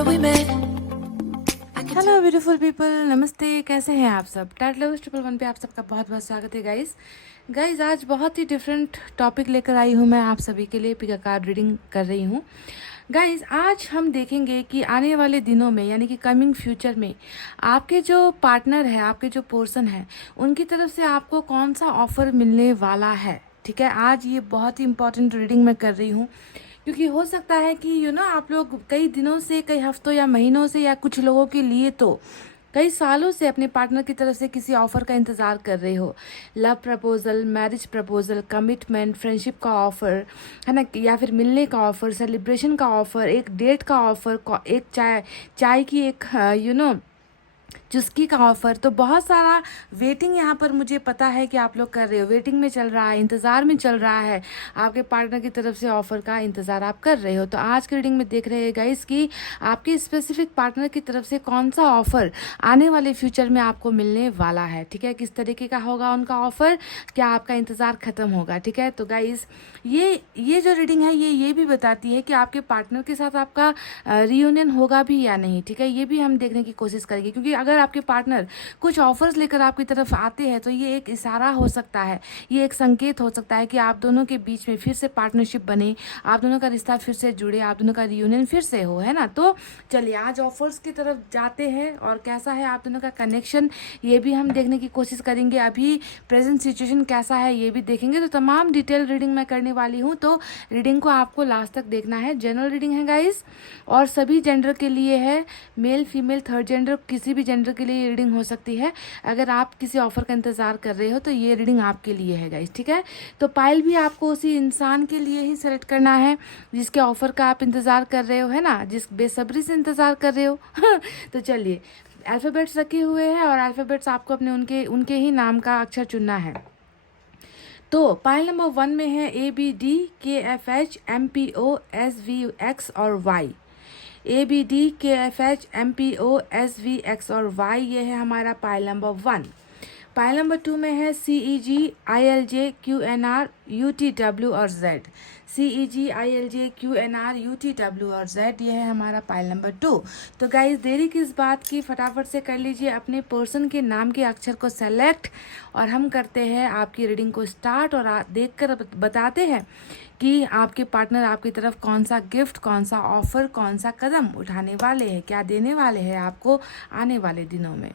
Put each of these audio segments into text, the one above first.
where we met. I can hello beautiful people, नमस्ते। कैसे हैं आप सब? टैट लवर्स 111 पे आप सबका बहुत बहुत स्वागत है गाइस। आज बहुत ही डिफरेंट टॉपिक लेकर आई हूँ मैं आप सभी के लिए। पिक अ कार्ड रीडिंग कर रही हूँ गाइस। आज हम देखेंगे कि आने वाले दिनों में यानी कि कमिंग फ्यूचर में आपके जो पार्टनर है, आपके जो पर्सन है, उनकी तरफ से आपको कौन सा ऑफर मिलने वाला है। ठीक है, आज ये बहुत ही इंपॉर्टेंट रीडिंग मैं कर रही हूँ क्योंकि हो सकता है कि आप लोग कई दिनों से, कई हफ्तों या महीनों से, या कुछ लोगों के लिए तो कई सालों से अपने पार्टनर की तरफ से किसी ऑफर का इंतजार कर रहे हो। Love proposal, marriage proposal, commitment, friendship का ऑफर है ना, या फिर मिलने का ऑफर, सेलिब्रेशन का ऑफर, एक डेट का ऑफर, एक चाय चाय की एक चुस्की का ऑफर। तो बहुत सारा वेटिंग यहाँ पर मुझे पता है कि आप लोग कर रहे हो। वेटिंग में चल रहा है, इंतज़ार में चल रहा है, आपके पार्टनर की तरफ से ऑफर का इंतज़ार आप कर रहे हो। तो आज की रीडिंग में देख रहे हैं गाइस कि आपके स्पेसिफिक पार्टनर की तरफ से कौन सा ऑफर आने वाले फ्यूचर में आपको मिलने वाला है। ठीक है, किस तरीके का होगा उनका ऑफर, क्या आपका इंतज़ार ख़त्म होगा। ठीक है, तो गाइस ये जो रीडिंग है ये भी बताती है कि आपके पार्टनर के साथ आपका रियूनियन होगा भी या नहीं। ठीक है, ये भी हम देखने की कोशिश करेंगे क्योंकि अगर आपके पार्टनर कुछ ऑफर्स लेकर आपकी तरफ आते हैं तो ये एक इशारा हो सकता है, ये एक संकेत हो सकता है कि आप दोनों के बीच में फिर से पार्टनरशिप बने, आप दोनों का रिश्ता फिर से जुड़े, आप दोनों का रियूनियन फिर से हो, है ना। तो चलिए आज ऑफर्स की तरफ जाते हैं और कैसा है आप दोनों का कनेक्शन ये भी हम देखने की कोशिश करेंगे। अभी प्रेजेंट सिचुएशन कैसा है ये भी देखेंगे। तो तमाम डिटेल रीडिंग मैं करने वाली हूँ, तो रीडिंग को आपको लास्ट तक देखना है। जनरल रीडिंग है गाइस और सभी जेंडर के लिए है, मेल फीमेल थर्ड जेंडर किसी भी जेंडर के लिए रीडिंग हो सकती है। अगर आप किसी ऑफर का इंतजार कर रहे हो तो ये रीडिंग आपके लिए है गाइस। ठीक है, तो पाइल भी आपको उसी इंसान के लिए ही सेलेक्ट करना है जिसके ऑफर का आप इंतजार कर रहे हो, है ना, जिस बेसब्री से इंतजार कर रहे हो। तो चलिए, अल्फ़ाबेट्स रखे हुए हैं और अल्फ़ाबेट्स आपको अपने उनके उनके ही नाम का अक्षर चुनना है। तो पाइल नंबर 1 में है ABD KFH MPO SVX और Y। ABD KFH MPO SVX और Y, ये है हमारा पाइल नंबर 1। पाइल नंबर 2 में है CEG ILJ QNR UTW और Z। CEG ILJ QNR UTW और Z, ये है हमारा पाइल नंबर 2। तो गाइस देरी किस बात की, फटाफट से कर लीजिए अपने पर्सन के नाम के अक्षर को सेलेक्ट और हम करते हैं आपकी रीडिंग को स्टार्ट और देख कर बताते हैं कि आपके पार्टनर आपकी तरफ कौन सा गिफ्ट, कौन सा ऑफर, कौन सा कदम उठाने वाले हैं, क्या देने वाले हैं आपको आने वाले दिनों में।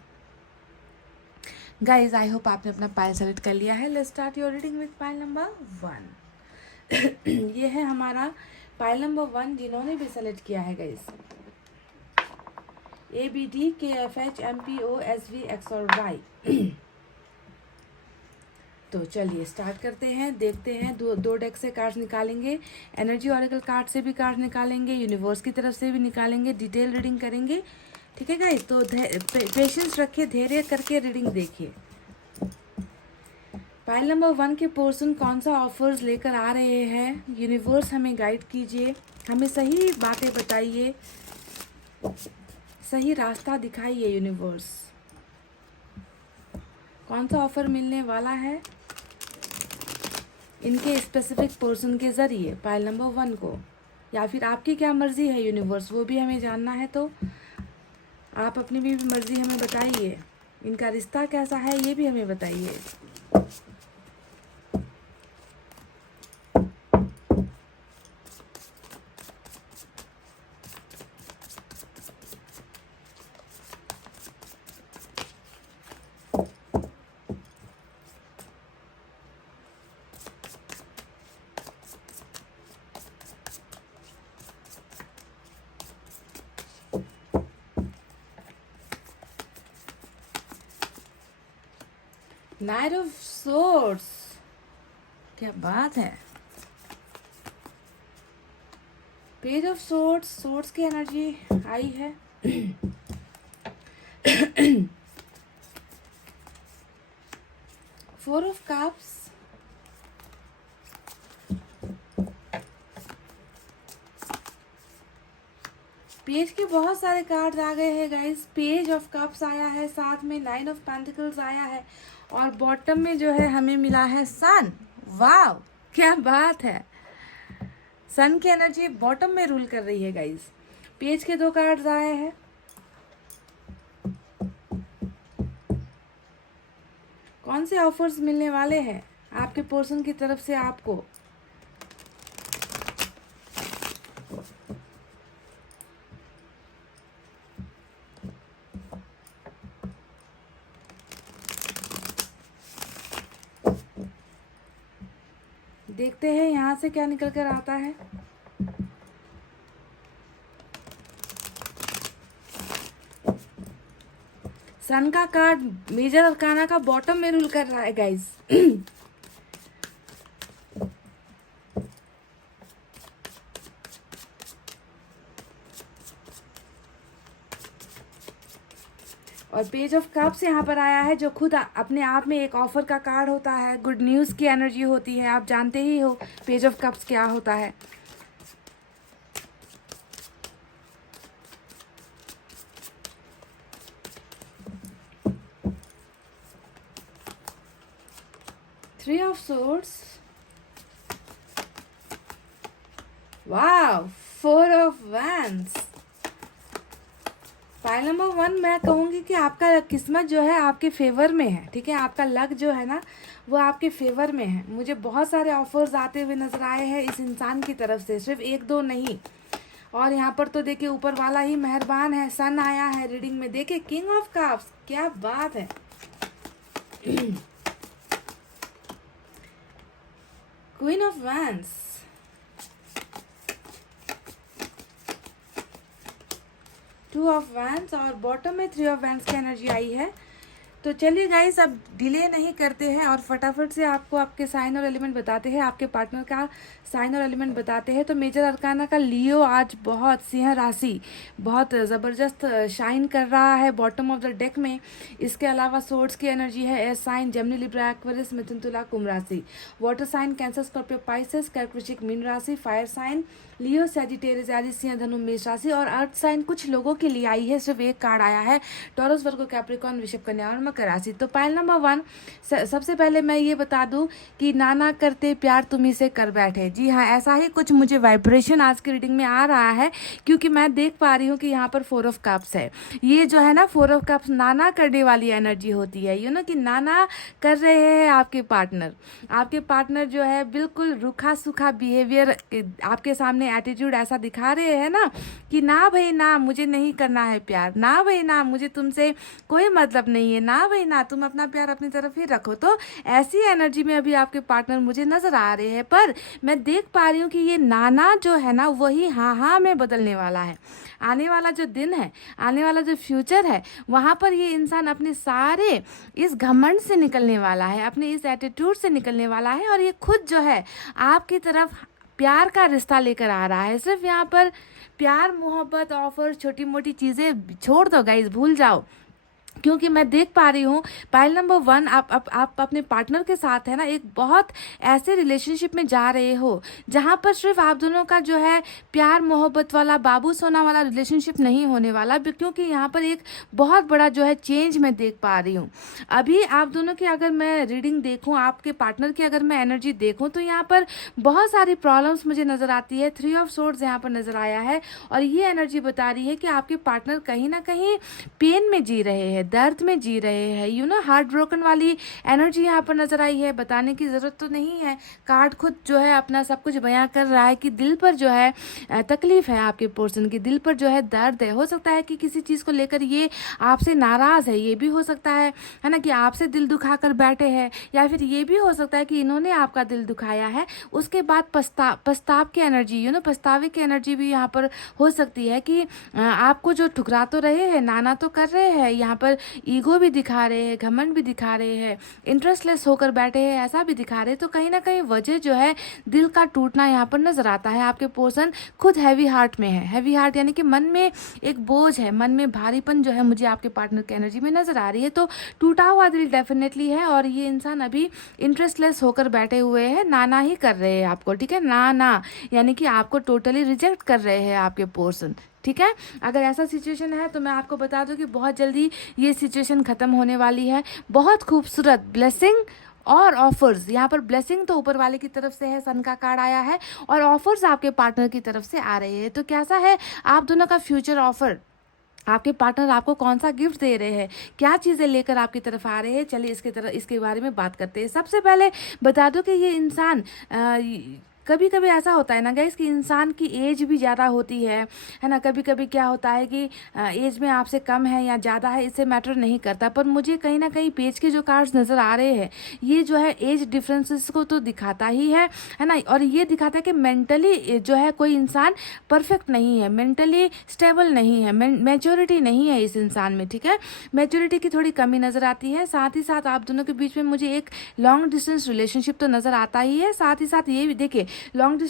गाइज आई होप आपने अपना पाइल सेलेक्ट कर लिया है। Let's start your reading with pile number 1। ये है हमारा पाइल नंबर 1 जिन्होंने भी सेलेक्ट किया है guys. ABD KFH MPO SVX और Y। तो चलिए स्टार्ट करते हैं, देखते हैं। दो डेक से कार्ड्स निकालेंगे, एनर्जी ऑरेकल कार्ड से भी कार्ड निकालेंगे, यूनिवर्स की तरफ से भी निकालेंगे, डिटेल रीडिंग करेंगे। ठीक है गाइस, तो पेशेंस रखिए, धैर्य करके रीडिंग देखिए। पाइल नंबर 1 के पर्सन कौन सा ऑफर्स लेकर आ रहे हैं, यूनिवर्स हमें गाइड कीजिए, हमें सही बातें बताइए, सही रास्ता दिखाइए यूनिवर्स। कौन सा ऑफर मिलने वाला है इनके स्पेसिफिक पर्सन के ज़रिए पाइल नंबर 1 को, या फिर आपकी क्या मर्ज़ी है यूनिवर्स, वो भी हमें जानना है। तो आप अपनी भी मर्ज़ी हमें बताइए, इनका रिश्ता कैसा है ये भी हमें बताइए। नाइट ऑफ सोर्ड्स, क्या बात है। पेज ऑफ सोर्ड्स, सोर्ड्स की एनर्जी आई है। फोर ऑफ कप्स, पेज के बहुत सारे कार्ड्स आ गए हैं गाइस। पेज ऑफ कप्स आया है, साथ में 9 ऑफ पेंटिकल्स आया है और बॉटम में जो है हमें मिला है सन। वाव, क्या बात है। सन की एनर्जी बॉटम में रूल कर रही है गाइस। पेज के 2 कार्ड्स आए हैं। कौन से ऑफर्स मिलने वाले हैं आपके पर्सन की तरफ से आपको? देखते हैं यहाँ से क्या निकल कर आता है। सन का कार्ड मेजर अरकाना का बॉटम में रूल कर रहा है गाइस। और पेज ऑफ कप्स यहाँ पर आया है, जो खुद अपने आप में एक ऑफर का कार्ड होता है, गुड न्यूज़ की एनर्जी होती है। आप जानते ही हो पेज ऑफ कप्स क्या होता है। Three of swords, wow, four of wands. File number 1 मैं कहूँगी कि आपका किस्मत जो है आपके फेवर में है, ठीक है। आपका लक जो है ना वो आपके फेवर में है। मुझे बहुत सारे ऑफर्स आते हुए नजर आए हैं इस इंसान की तरफ से, सिर्फ 1-2 नहीं। और यहाँ पर तो देखिए ऊपर वाला ही मेहरबान है। सन आया है रीडिंग में, देखिए किंग ऑफ कप्स, क्या बात है। Queen of wands, two of wands और बॉटम में 3 ऑफ वैंड्स की एनर्जी आई है। तो चलिए गाइस, अब डिले नहीं करते हैं और फटाफट से आपको आपके साइन और एलिमेंट बताते हैं, आपके पार्टनर का साइन और एलिमेंट बताते हैं। तो मेजर अरकाना का लियो आज बहुत, सिंह राशि बहुत ज़बरदस्त शाइन कर रहा है बॉटम ऑफ द डेक में। इसके अलावा सोर्ड्स की एनर्जी है air sign Gemini Libra Aquarius मिथुन तुला कुंभ राशि, water sign Cancer Scorpio Pisces कर्क वृश्चिक मीन राशि, fire sign Leo Sagittarius Aries Singh Dhanu Mesh राशि और अर्थ साइन कुछ लोगों के लिए आई है, सिर्फ एक कार्ड आया है, टॉरस वर्गो कैप्रिकॉर्न वृषभ कन्या और मकर राशि। तो पाइल नंबर 1 सबसे पहले मैं ये बता दूं कि नाना करते प्यार तुम्ही से कर बैठे। जी हाँ, ऐसा ही कुछ मुझे वाइब्रेशन आज की रीडिंग में आ रहा है, क्योंकि मैं देख पा रही हूँ कि यहाँ पर 4 ऑफ कप्स है। ये जो है ना 4 ऑफ कप्स नाना करने वाली एनर्जी होती है, यू नो, कि नाना कर रहे हैं आपके पार्टनर जो है बिल्कुल रूखा सूखा बिहेवियर आपके सामने, एटीट्यूड ऐसा दिखा रहे हैं ना कि ना भाई ना, मुझे नहीं करना है प्यार, ना भाई ना, मुझे तुमसे कोई मतलब नहीं है, ना भाई ना, तुम अपना प्यार अपनी तरफ ही रखो। तो ऐसी एनर्जी में अभी आपके पार्टनर मुझे नजर आ रहे हैं, पर मैं देख पा रही हूँ कि ये नाना जो है ना वही हाँ हाँ में बदलने वाला है। आने वाला जो दिन है, आने वाला जो फ्यूचर है, वहाँ पर ये इंसान अपने सारे इस घमंड से निकलने वाला है, अपने इस एटीट्यूड से निकलने वाला है और ये खुद जो है आपकी तरफ प्यार का रिश्ता लेकर आ रहा है। सिर्फ यहाँ पर प्यार, मोहब्बत, ऑफर, छोटी मोटी चीज़ें छोड़ दो गाइस, भूल जाओ, क्योंकि मैं देख पा रही हूँ पाइल नंबर 1 आप अपने पार्टनर के साथ है ना एक बहुत ऐसे रिलेशनशिप में जा रहे हो जहाँ पर सिर्फ आप दोनों का जो है प्यार मोहब्बत वाला बाबू सोना वाला रिलेशनशिप नहीं होने वाला, क्योंकि यहाँ पर एक बहुत बड़ा जो है चेंज मैं देख पा रही हूँ। अभी आप दोनों की अगर मैं रीडिंग देखूँ, आपके पार्टनर की अगर मैं एनर्जी देखूँ, तो यहाँ पर बहुत सारी प्रॉब्लम्स मुझे नज़र आती है। 3 ऑफ सोर्ड्स यहाँ पर नज़र आया है और ये एनर्जी बता रही है कि आपके पार्टनर कहीं ना कहीं पेन में जी रहे हैं, दर्द में जी रहे हैं, यू नो, हार्ट ब्रोकन वाली एनर्जी यहाँ पर नजर आई है। बताने की ज़रूरत तो नहीं है, कार्ड खुद जो है अपना सब कुछ बयां कर रहा है कि दिल पर जो है तकलीफ है, आपके पर्सन की दिल पर जो है दर्द है। हो सकता है कि किसी चीज़ को लेकर ये आपसे नाराज़ है, ये भी हो सकता है ना, कि आपसे दिल दुखा कर बैठे हैं, या फिर ये भी हो सकता है कि इन्होंने आपका दिल दुखाया है, उसके बाद पछताव की एनर्जी, यू नो, पछतावे की एनर्जी भी यहाँ पर हो सकती है कि आपको जो ठुकरा तो रहे हैं, नाना तो कर रहे हैं, यहाँ पर ईगो भी दिखा रहे हैं, घमंड भी दिखा रहे हैं, इंटरेस्टलेस होकर बैठे हैं, ऐसा भी दिखा रहे हैं। तो कहीं ना कहीं वजह जो है दिल का टूटना यहाँ पर नजर आता है। आपके पर्सन खुद हैवी हार्ट में है, हैवी हार्ट यानी कि मन में एक बोझ है, मन में भारीपन जो है मुझे आपके पार्टनर की एनर्जी में नजर आ रही है। तो टूटा हुआ दिल डेफिनेटली है और ये इंसान अभी इंटरेस्टलेस होकर बैठे हुए हैं, नाना ही कर रहे हैं आपको, ठीक है, ना यानी कि आपको टोटली रिजेक्ट कर रहे हैं आपके पर्सन, ठीक है। अगर ऐसा सिचुएशन है तो मैं आपको बता दूं कि बहुत जल्दी ये सिचुएशन ख़त्म होने वाली है। बहुत खूबसूरत ब्लेसिंग और ऑफर्स, यहाँ पर ब्लेसिंग तो ऊपर वाले की तरफ से है, सन का कार्ड आया है, और ऑफर्स आपके पार्टनर की तरफ से आ रहे हैं। तो कैसा है आप दोनों का फ्यूचर ऑफर, आपके पार्टनर आपको कौन सा गिफ्ट दे रहे हैं, क्या चीज़ें लेकर आपकी तरफ आ रहे हैं, चलिए इसके बारे में बात करते हैं। सबसे पहले बता दो कि ये इंसान कभी कभी ऐसा होता है ना गाइस कि इंसान की एज भी ज़्यादा होती है ना। कभी कभी क्या होता है कि एज में आपसे कम है या ज़्यादा है, इससे मैटर नहीं करता, पर मुझे कहीं ना कहीं पेज के जो कार्ड्स नज़र आ रहे हैं ये जो है एज डिफरेंसेस को तो दिखाता ही है ना। और ये दिखाता है कि मेंटली जो है कोई इंसान परफेक्ट नहीं है, मेंटली स्टेबल नहीं है, मैच्योरिटी नहीं है इस इंसान में, ठीक है। मैच्योरिटी की थोड़ी कमी नज़र आती है। साथ ही साथ आप दोनों के बीच में मुझे एक लॉन्ग डिस्टेंस रिलेशनशिप तो नज़र आता ही है। साथ ही साथ ये भी देखिए लॉन्ग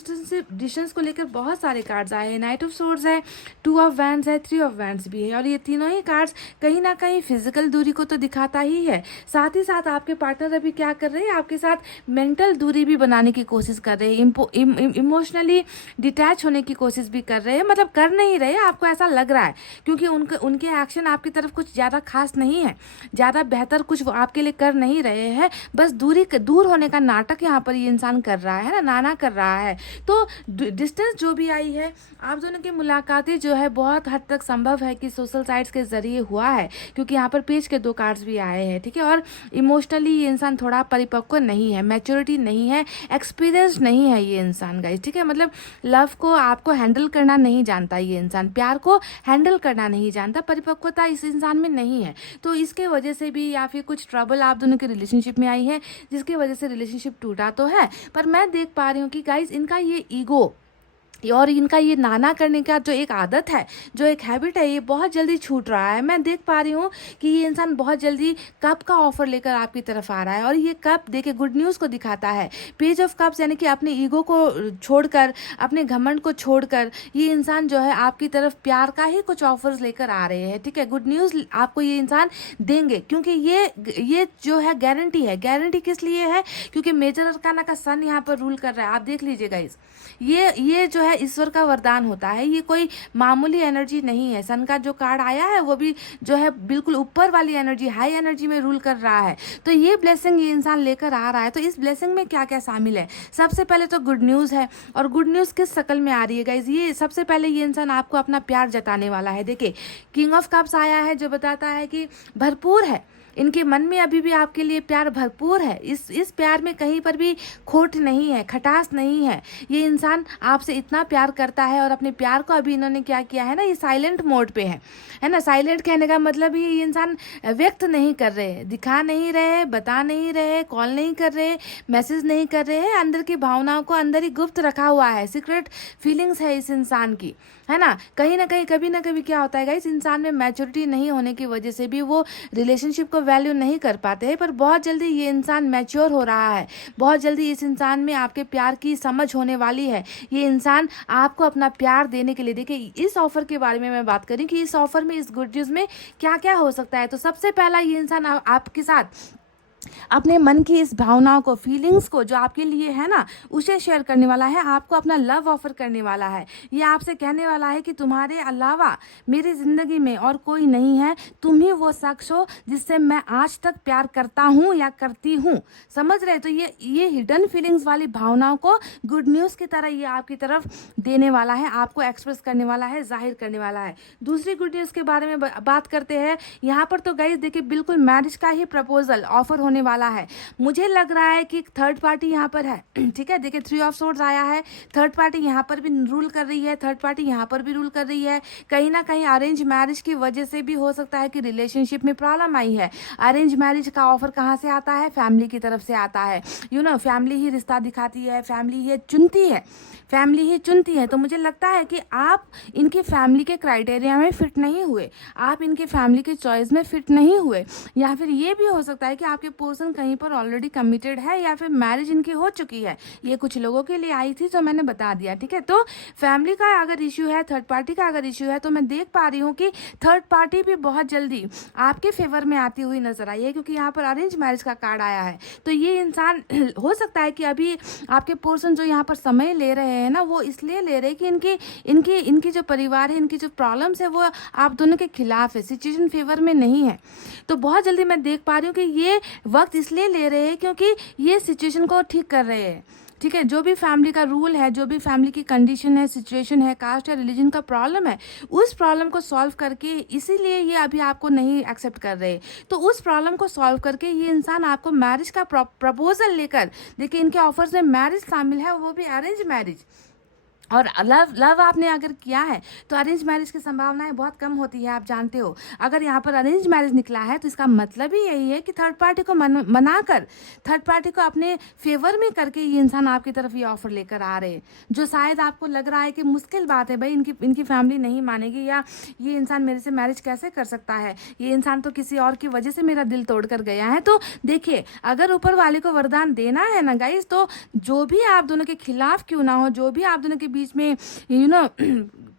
डिस्टेंस को लेकर बहुत सारे कार्ड्स आए हैं। नाइट ऑफ सोर्ड्स है, 2 ऑफ वैंड्स है, 3 ऑफ वैंड्स भी है, और ये तीनों ही कार्ड्स कहीं ना कहीं फिजिकल दूरी को तो दिखाता ही है। साथ ही साथ आपके पार्टनर अभी क्या कर रहे हैं, आपके साथ मेंटल दूरी भी बनाने की कोशिश कर रहे हैं, इमोशनली डिटैच होने की कोशिश भी कर रहे हैं, मतलब कर नहीं रहे, आपको ऐसा लग रहा है, क्योंकि उनके एक्शन आपकी तरफ कुछ ज़्यादा खास नहीं है, ज़्यादा बेहतर कुछ वो आपके लिए कर नहीं रहे हैं, बस दूर होने का नाटक यहाँ पर ये इंसान कर रहा है ना, नाना कर रहा है। तो डिस्टेंस जो भी आई है, आप दोनों की मुलाकातें जो है बहुत हद तक संभव है कि सोशल साइट्स के जरिए हुआ है, क्योंकि यहाँ पर पेज के 2 कार्ड्स भी आए हैं, ठीक है। और इमोशनली ये इंसान थोड़ा परिपक्व नहीं है, मैच्योरिटी नहीं है, एक्सपीरियंस नहीं है ये इंसान गाइस, ठीक है। मतलब लव को आपको हैंडल करना नहीं जानता ये इंसान, प्यार को हैंडल करना नहीं जानता, परिपक्वता इस इंसान में नहीं है। तो इसके वजह से भी या फिर कुछ ट्रबल आप दोनों के रिलेशनशिप में आई है, जिसकी वजह से रिलेशनशिप टूटा तो है, पर मैं देख पा रही हूँ कि गाइस इनका ये ईगो और इनका ये नाना करने का जो एक आदत है, जो एक हैबिट है, ये बहुत जल्दी छूट रहा है। मैं देख पा रही हूँ कि ये इंसान बहुत जल्दी कप का ऑफर लेकर आपकी तरफ आ रहा है, और ये कप देखिए गुड न्यूज़ को दिखाता है। पेज ऑफ कप्स यानी कि अपने ईगो को छोड़कर, अपने घमंड को छोड़कर ये इंसान जो है आपकी तरफ प्यार का ही कुछ ऑफर्स लेकर आ रहे हैं, ठीक है। गुड न्यूज़ आपको ये इंसान देंगे, क्योंकि ये जो है गारंटी है। गारंटी किस लिए है, क्योंकि मेजर अरकाना का सन यहाँ पर रूल कर रहा है। आप देख लीजिए गाइस, ये जो है ईश्वर का वरदान होता है, ये कोई मामूली एनर्जी नहीं है। सन का जो कार्ड आया है वो भी जो है बिल्कुल ऊपर वाली एनर्जी, हाई एनर्जी में रूल कर रहा है। तो ये ब्लेसिंग ये इंसान लेकर आ रहा है। तो इस ब्लेसिंग में क्या क्या शामिल है, सबसे पहले तो गुड न्यूज़ है। और गुड न्यूज़ किस शक्ल में आ रही है गाइज, ये सबसे पहले ये इंसान आपको अपना प्यार जताने वाला है। देखिए किंग ऑफ कप्स आया है, जो बताता है कि भरपूर है, इनके मन में अभी भी आपके लिए प्यार भरपूर है। इस प्यार में कहीं पर भी खोट नहीं है, खटास नहीं है। ये इंसान आपसे इतना प्यार करता है, और अपने प्यार को अभी इन्होंने क्या किया है ना, ये साइलेंट मोड पे है ना। साइलेंट कहने का मतलब ये इंसान व्यक्त नहीं कर रहे, दिखा नहीं रहे, बता नहीं रहे, कॉल नहीं कर रहे, मैसेज नहीं कर रहे हैं, अंदर की भावनाओं को अंदर ही गुप्त रखा हुआ है। सीक्रेट फीलिंग्स है इस इंसान की, है ना। कहीं ना कहीं कभी ना कभी क्या होता है इस इंसान में मैच्योरिटी नहीं होने की वजह से भी वो रिलेशनशिप को वैल्यू नहीं कर पाते हैं, पर बहुत जल्दी ये इंसान मैच्योर हो रहा है। बहुत जल्दी इस इंसान में आपके प्यार की समझ होने वाली है। ये इंसान आपको अपना प्यार देने के लिए, देखिए इस ऑफर के बारे में मैं बात करी कि इस ऑफर में, इस गुड न्यूज़ में क्या क्या हो सकता है। तो सबसे पहला ये इंसान आपके साथ अपने मन की इस भावनाओं को, फीलिंग्स को जो आपके लिए है ना, उसे शेयर करने वाला है, आपको अपना लव ऑफर करने वाला है। ये आपसे कहने वाला है कि तुम्हारे अलावा मेरी ज़िंदगी में और कोई नहीं है, तुम ही वो शख्स हो जिससे मैं आज तक प्यार करता हूँ या करती हूँ। समझ रहे? तो ये हिडन फीलिंग्स वाली भावनाओं को गुड न्यूज़ की तरह ये आपकी तरफ देने वाला है, आपको एक्सप्रेस करने वाला है, जाहिर करने वाला है। दूसरी गुड न्यूज़ के बारे में बात करते हैं। यहाँ पर तो गाइस देखिए बिल्कुल मैरिज का ही प्रपोजल ऑफर होने वाला है। मुझे लग रहा है कि थर्ड पार्टी यहाँ पर है, ठीक है। देखिए 3 ऑफ सोर्ड्स आया है, थर्ड पार्टी यहाँ पर भी रूल कर रही है, थर्ड पार्टी यहाँ पर भी रूल कर रही है। कहीं ना कहीं अरेंज मैरिज की वजह से भी हो सकता है कि रिलेशनशिप में प्रॉब्लम आई है। अरेंज मैरिज का ऑफर कहाँ से आता है, फैमिली की तरफ से आता है। फैमिली ही रिश्ता दिखाती है, फैमिली ही चुनती है, फैमिली ही चुनती है। तो मुझे लगता है कि आप इनके फैमिली के क्राइटेरिया में फिट नहीं हुए, आप इनके फैमिली के चॉइस में फिट नहीं हुए, या फिर ये भी हो सकता है कि आपके पर्सन कहीं पर ऑलरेडी कमिटेड है, या फिर मैरिज इनकी हो चुकी है। ये कुछ लोगों के लिए आई थी, जो मैंने बता दिया, ठीक है। तो फैमिली का अगर इश्यू है, थर्ड पार्टी का अगर इश्यू है, तो मैं देख पा रही हूँ कि थर्ड पार्टी भी बहुत जल्दी आपके फेवर में आती हुई नजर आई है, क्योंकि यहाँ पर अरेंज मैरिज का कार्ड आया है। तो ये इंसान हो सकता है कि अभी आपके पर्सन जो यहाँ पर समय ले रहे हैं ना, वो इसलिए ले रहे हैं कि इनकी जो परिवार है, इनकी जो प्रॉब्लम्स है, वो आप दोनों के खिलाफ है, सिचुएशन फेवर में नहीं है। तो बहुत जल्दी मैं देख पा रही हूँ कि ये वक्त इसलिए ले रहे हैं क्योंकि ये सिचुएशन को ठीक कर रहे हैं, ठीक है। जो भी फैमिली का रूल है, जो भी फैमिली की कंडीशन है, सिचुएशन है, कास्ट या रिलीजन का प्रॉब्लम है, उस प्रॉब्लम को सॉल्व करके, इसीलिए ये अभी आपको नहीं एक्सेप्ट कर रहे। तो उस प्रॉब्लम को सॉल्व करके ये इंसान आपको मैरिज का प्रपोजल लेकर, देखिए इनके ऑफर्स में मैरिज शामिल है, वो भी अरेंज मैरिज। और लव आपने अगर किया है तो अरेंज मैरिज की संभावनाएं बहुत कम होती है, आप जानते हो। अगर यहाँ पर अरेंज मैरिज निकला है तो इसका मतलब ही यही है कि थर्ड पार्टी को मनाकर, थर्ड पार्टी को अपने फेवर में करके ये इंसान आपकी तरफ ये ऑफर लेकर आ रहे हैं, जो शायद आपको लग रहा है कि मुश्किल बात है भाई, इनकी फैमिली नहीं मानेगी, या ये इंसान मेरे से मैरिज कैसे कर सकता है, ये इंसान तो किसी और की वजह से मेरा दिल तोड़ कर गया है। तो देखिए, अगर ऊपर वाले को वरदान देना है ना गाइस, तो जो भी आप दोनों के खिलाफ क्यों ना हो, जो भी आप दोनों के बीच में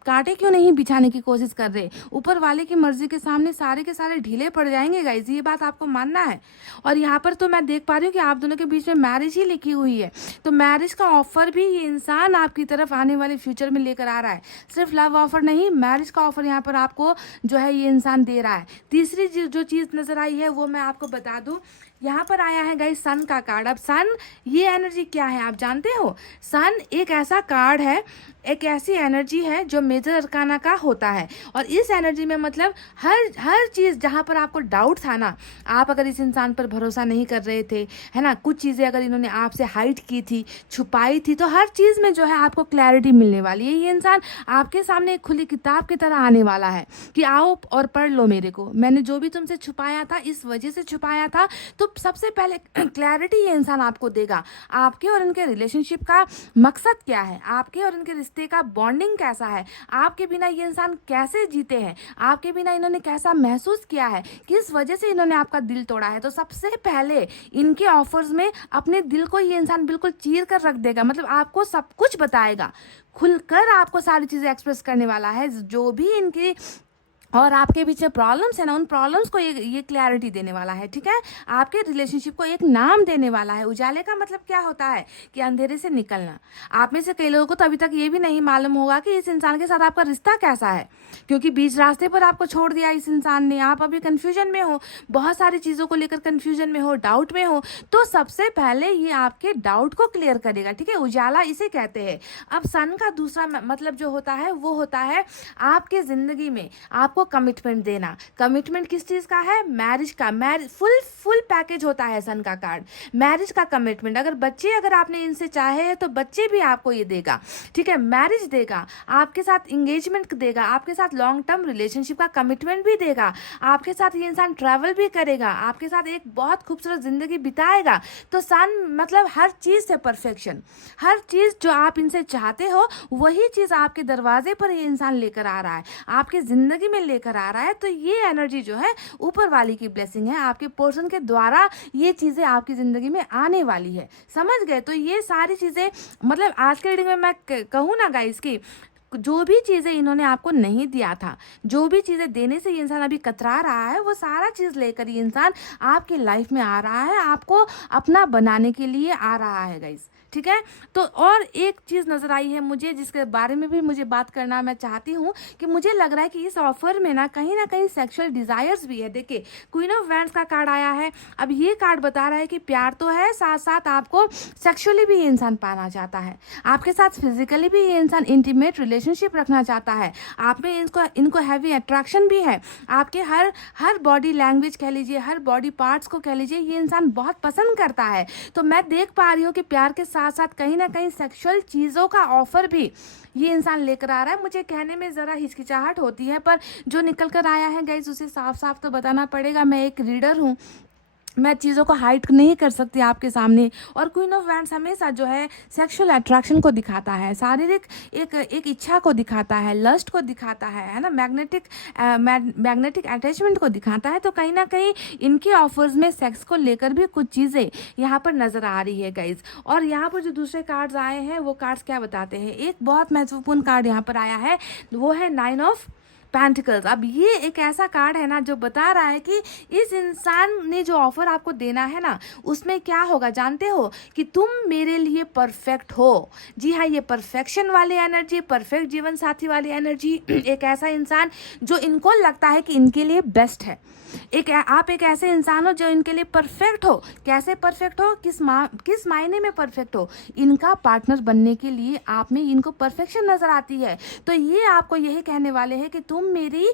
कांटे क्यों नहीं बिछाने की कोशिश कर रहे, ऊपर वाले की मर्जी के सामने सारे के सारे ढीले पड़ जाएंगे गाइस, ये बात आपको मानना है। और यहाँ पर तो मैं देख पा रही हूँ कि आप दोनों के बीच में मैरिज ही लिखी हुई है, तो मैरिज का ऑफर भी ये इंसान आपकी तरफ आने वाले फ्यूचर में लेकर आ रहा है। सिर्फ लव ऑफर नहीं, मैरिज का ऑफर यहाँ पर आपको जो है ये इंसान दे रहा है। तीसरी जो चीज़ नजर आई है वो मैं आपको बता दूँ, यहाँ पर आया है गाइस सन का कार्ड। अब सन, ये एनर्जी क्या है आप जानते हो? सन एक ऐसा कार्ड है, एक ऐसी एनर्जी है जो मेजर अरकाना का होता है। और इस एनर्जी में मतलब हर चीज़ जहाँ पर आपको डाउट था ना, आप अगर इस इंसान पर भरोसा नहीं कर रहे थे, है ना, कुछ चीज़ें अगर इन्होंने आपसे हाइड की थी, छुपाई थी, तो हर चीज़ में जो है आपको क्लैरिटी मिलने वाली है। ये इंसान आपके सामने एक खुली किताब की तरह आने वाला है कि आओ और पढ़ लो मेरे को, मैंने जो भी तुमसे छुपाया था इस वजह से छुपाया था। तो सबसे पहले क्लैरिटी ये इंसान आपको देगा, आपके और इनके रिलेशनशिप का मकसद क्या है, आपके और इनके रिश्ते का बॉन्डिंग कैसा है, आपके बिना ये इंसान कैसे जीते हैं, आपके बिना इन्होंने कैसा महसूस किया है, किस वजह से इन्होंने आपका दिल तोड़ा है। तो सबसे पहले इनके ऑफर्स में अपने दिल को ये इंसान बिल्कुल चीर कर रख देगा, मतलब आपको सब कुछ बताएगा, खुलकर आपको सारी चीज़ें एक्सप्रेस करने वाला है, जो भी इनकी और आपके बीच में प्रॉब्लम्स है ना, उन प्रॉब्लम्स को ये क्लैरिटी देने वाला है, ठीक है। आपके रिलेशनशिप को एक नाम देने वाला है। उजाले का मतलब क्या होता है कि अंधेरे से निकलना। आप में से कई लोगों को तो अभी तक ये भी नहीं मालूम होगा कि इस इंसान के साथ आपका रिश्ता कैसा है, क्योंकि बीच रास्ते पर आपको छोड़ दिया इस इंसान ने, आप अभी कन्फ्यूजन में हो, बहुत सारी चीज़ों को लेकर कन्फ्यूजन में हो, डाउट में हो। तो सबसे पहले ये आपके डाउट को क्लियर करेगा, ठीक है। उजाला इसे कहते हैं। अब सन का दूसरा मतलब जो होता है वो होता है आपके ज़िंदगी में आपको कमिटमेंट देना। कमिटमेंट किस चीज़ का है? मैरिज का। मैरिज फुल पैकेज होता है सन का कार्ड, मैरिज का कमिटमेंट। अगर आपने इनसे चाहे हैं तो बच्चे भी आपको ये देगा, ठीक है, मैरिज देगा, आपके साथ इंगेजमेंट देगा, आपके साथ लॉन्ग टर्म रिलेशनशिप का कमिटमेंट भी देगा, आपके साथ ये इंसान ट्रैवल भी करेगा, आपके साथ एक बहुत खूबसूरत जिंदगी बिताएगा। तो सन मतलब हर चीज़ से परफेक्शन, हर चीज़ जो आप इनसे चाहते हो वही चीज़ आपके दरवाजे पर ये इंसान लेकर आ रहा है, आपके ज़िंदगी में लेकर आ रहा है। तो ये एनर्जी जो है ऊपर वाली की ब्लेसिंग है, आपके पर्सन के द्वारा ये चीज़ें आपकी ज़िंदगी में आने वाली है, समझ गए। तो ये सारी चीज़ें मतलब आज के रीडिंग में मैं कहूँ ना गाइस कि जो भी चीज़ें इन्होंने आपको नहीं दिया था, जो भी चीज़ें देने से ये इंसान अभी कतरा रहा है, वो सारा चीज़ लेकर ये इंसान आपकी लाइफ में आ रहा है, आपको अपना बनाने के लिए आ रहा है गाइस, ठीक है। तो और एक चीज़ नज़र आई है मुझे, जिसके बारे में भी मुझे बात करना मैं चाहती हूँ कि मुझे लग रहा है कि इस ऑफर में ना कहीं सेक्सुअल डिज़ायर्स भी है। देखिए क्वीन ऑफ वैंड्स का कार्ड आया है। अब ये कार्ड बता रहा है कि प्यार तो है, साथ साथ आपको सेक्सुअली भी ये इंसान पाना चाहता है, आपके साथ फिजिकली भी ये इंसान इंटीमेट रिलेशनशिप रखना चाहता है, आप में इनको हैवी अट्रैक्शन भी है, आपके हर बॉडी लैंग्वेज कह लीजिए, हर बॉडी पार्ट्स को कह लीजिए, ये इंसान बहुत पसंद करता है। तो मैं देख पा रही हूँ कि प्यार के साथ साथ कहीं ना कहीं सेक्सुअल चीज़ों का ऑफर भी ये इंसान लेकर आ रहा है। मुझे कहने में ज़रा हिचकिचाहट होती है, पर जो निकल कर आया है गाइस उसे साफ साफ तो बताना पड़ेगा। मैं एक रीडर हूँ, मैं चीज़ों को हाइड नहीं कर सकती आपके सामने। और क्वीन ऑफ वैंड्स हमेशा जो है सेक्सुअल अट्रैक्शन को दिखाता है, शारीरिक एक इच्छा को दिखाता है, लस्ट को दिखाता है ना, मैग्नेटिक अटैचमेंट को दिखाता है। तो कहीं ना कहीं इनके ऑफर्स में सेक्स को लेकर भी कुछ चीज़ें यहाँ पर नज़र आ रही है गाइज। और यहाँ पर जो दूसरे कार्ड्स आए हैं वो कार्ड्स क्या बताते हैं? एक बहुत महत्वपूर्ण कार्ड यहाँ पर आया है, वो है 9 ऑफ पेंटिकल्स। अब ये एक ऐसा कार्ड है ना जो बता रहा है कि इस इंसान ने जो ऑफर आपको देना है ना, उसमें क्या होगा जानते हो? कि तुम मेरे लिए परफेक्ट हो। जी हाँ, ये परफेक्शन वाली एनर्जी, परफेक्ट जीवन साथी वाली एनर्जी, एक ऐसा इंसान जो इनको लगता है कि इनके लिए बेस्ट है, आप एक ऐसे इंसान हो जो इनके लिए परफेक्ट हो। कैसे परफेक्ट हो, किस मायने में परफेक्ट हो, इनका पार्टनर बनने के लिए आप में इनको परफेक्शन नजर आती है। तो ये आपको यही कहने वाले हैं कि तुम मेरी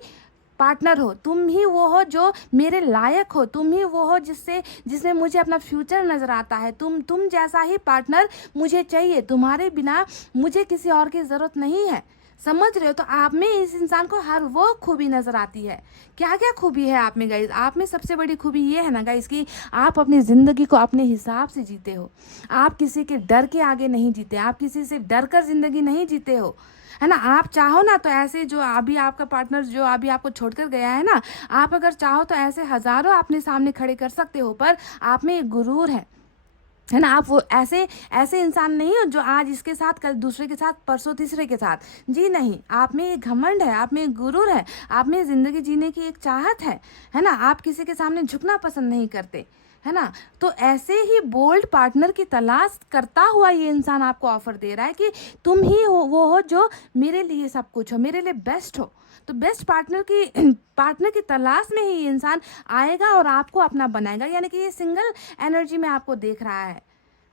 पार्टनर हो, तुम ही वो हो जो मेरे लायक हो, तुम ही वो हो जिसमें मुझे अपना फ्यूचर नजर आता है। तुम जैसा ही पार्टनर मुझे चाहिए, तुम्हारे बिना मुझे किसी और की जरूरत नहीं है। समझ रहे हो? तो आप में इस इंसान को हर वो खूबी नजर आती है। क्या क्या खूबी है आप में गाइस? आप में सबसे बड़ी खूबी ये है ना गाइस कि आप अपनी ज़िंदगी को अपने हिसाब से जीते हो। आप किसी के डर के आगे नहीं जीते, आप किसी से डर कर ज़िंदगी नहीं जीते हो, है ना। आप चाहो ना तो ऐसे जो अभी आपका पार्टनर जो अभी आपको छोड़कर गया है ना, आप अगर चाहो तो ऐसे हज़ारों अपने सामने खड़े कर सकते हो, पर आप में एक गुरूर है ना। आप वो ऐसे ऐसे इंसान नहीं हो जो आज इसके साथ कल दूसरे के साथ परसों तीसरे के साथ, जी नहीं। आप में एक घमंड है, आप में एक गुरूर है, आप में ज़िंदगी जीने की एक चाहत है ना। आप किसी के सामने झुकना पसंद नहीं करते, है ना। तो ऐसे ही बोल्ड पार्टनर की तलाश करता हुआ ये इंसान आपको ऑफर दे रहा है कि तुम ही हो वो हो जो मेरे लिए सब कुछ हो, मेरे लिए बेस्ट हो। तो बेस्ट पार्टनर की तलाश में ही ये इंसान आएगा और आपको अपना बनाएगा। यानी कि ये सिंगल एनर्जी में आपको देख रहा है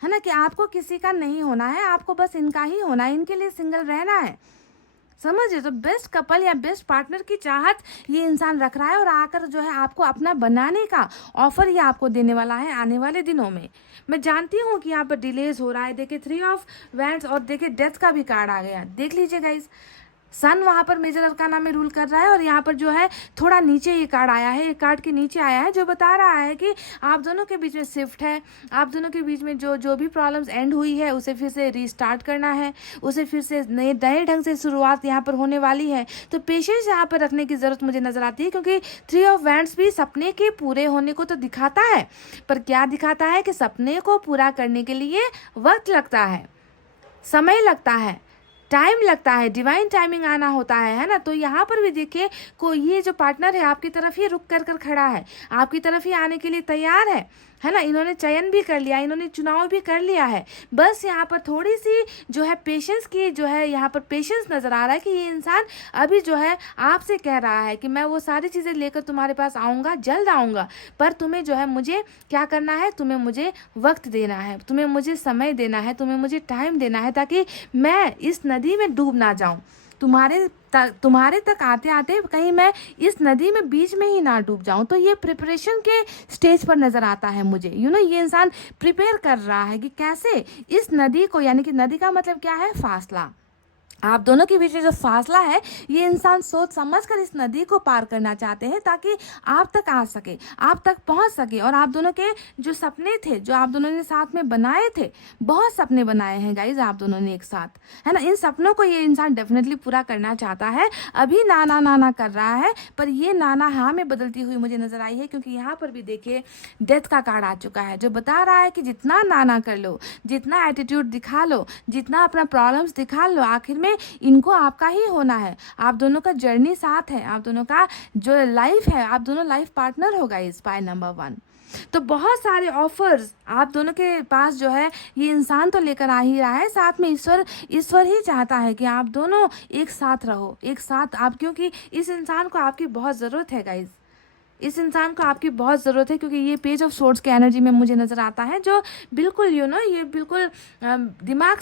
ना, कि आपको किसी का नहीं होना है, आपको बस इनका ही होना है, इनके लिए सिंगल रहना है। समझिए? तो बेस्ट कपल या बेस्ट पार्टनर की चाहत ये इंसान रख रहा है और आकर जो है आपको अपना बनाने का ऑफर ये आपको देने वाला है आने वाले दिनों में। मैं जानती हूँ कि यहाँ पर डिलेज हो रहा है। देखिए 3 ऑफ वैंड्स और देखिए डेथ का भी कार्ड आ गया। देख लीजिए गाइस, सन वहाँ पर मेजर अरकाना में रूल कर रहा है और यहाँ पर जो है थोड़ा नीचे ये कार्ड आया है, ये कार्ड के नीचे आया है जो बता रहा है कि आप दोनों के बीच में शिफ्ट है। आप दोनों के बीच में जो भी प्रॉब्लम्स एंड हुई है उसे फिर से रीस्टार्ट करना है, उसे फिर से नए ढंग से शुरुआत यहाँ पर होने वाली है। तो पेशेंस यहाँ पर रखने की ज़रूरत मुझे नज़र आती है, क्योंकि 3 ऑफ वैंड्स भी सपने के पूरे होने को तो दिखाता है, पर क्या दिखाता है कि सपने को पूरा करने के लिए वक्त लगता है, समय लगता है, टाइम लगता है, डिवाइन टाइमिंग आना होता है ना। तो यहाँ पर भी देखिए कोई ये जो पार्टनर है आपकी तरफ ही रुक कर खड़ा है, आपकी तरफ ही आने के लिए तैयार है ना। इन्होंने चयन भी कर लिया, इन्होंने चुनाव भी कर लिया है। बस यहाँ पर थोड़ी सी जो है पेशेंस की जो है यहाँ पर पेशेंस नज़र आ रहा है कि ये इंसान अभी जो है आपसे कह रहा है कि मैं वो सारी चीज़ें लेकर तुम्हारे पास आऊँगा, जल्द आऊँगा, पर तुम्हें जो है मुझे क्या करना है, तुम्हें मुझे वक्त देना है, तुम्हें मुझे समय देना है, तुम्हें मुझे टाइम देना है, ताकि मैं इस नदी में डूब ना जाऊँ। तुम्हारे तक आते आते कहीं मैं इस नदी में बीच में ही ना डूब जाऊं। तो ये प्रिपरेशन के स्टेज पर नज़र आता है मुझे। ये इंसान प्रिपेयर कर रहा है कि कैसे इस नदी को, यानी कि नदी का मतलब क्या है, फासला, आप दोनों के बीच में जो फासला है, ये इंसान सोच समझ कर इस नदी को पार करना चाहते हैं ताकि आप तक आ सके, आप तक पहुंच सके। और आप दोनों के जो सपने थे, जो आप दोनों ने साथ में बनाए थे, बहुत सपने बनाए हैं गाइज आप दोनों ने एक साथ, है ना। इन सपनों को ये इंसान डेफिनेटली पूरा करना चाहता है। अभी नाना नाना कर रहा है, पर ये नाना हाँ में बदलती हुई मुझे नजर आई है, क्योंकि यहाँ पर भी देखिए डेथ का कार्ड आ चुका है जो बता रहा है कि जितना नाना कर लो, जितना एटीट्यूड दिखा लो, जितना अपना प्रॉब्लम्स दिखा लो, आखिर में इनको आपका ही होना है। आप दोनों का जर्नी साथ है, आप दोनों का जो लाइफ है, आप दोनों लाइफ पार्टनर हो गाइस, पाई नंबर 1। तो बहुत सारे ऑफर्स आप दोनों के पास जो है ये इंसान तो लेकर आ ही रहा है, साथ में ईश्वर ही चाहता है कि आप दोनों एक साथ रहो, एक साथ आप, क्योंकि इस इंसान को आपकी बहुत ज़रूरत है गाइस, इस इंसान को आपकी बहुत ज़रूरत है। क्योंकि ये पेज ऑफ सोर्ड्स के एनर्जी में मुझे नज़र आता है जो बिल्कुल ये बिल्कुल दिमाग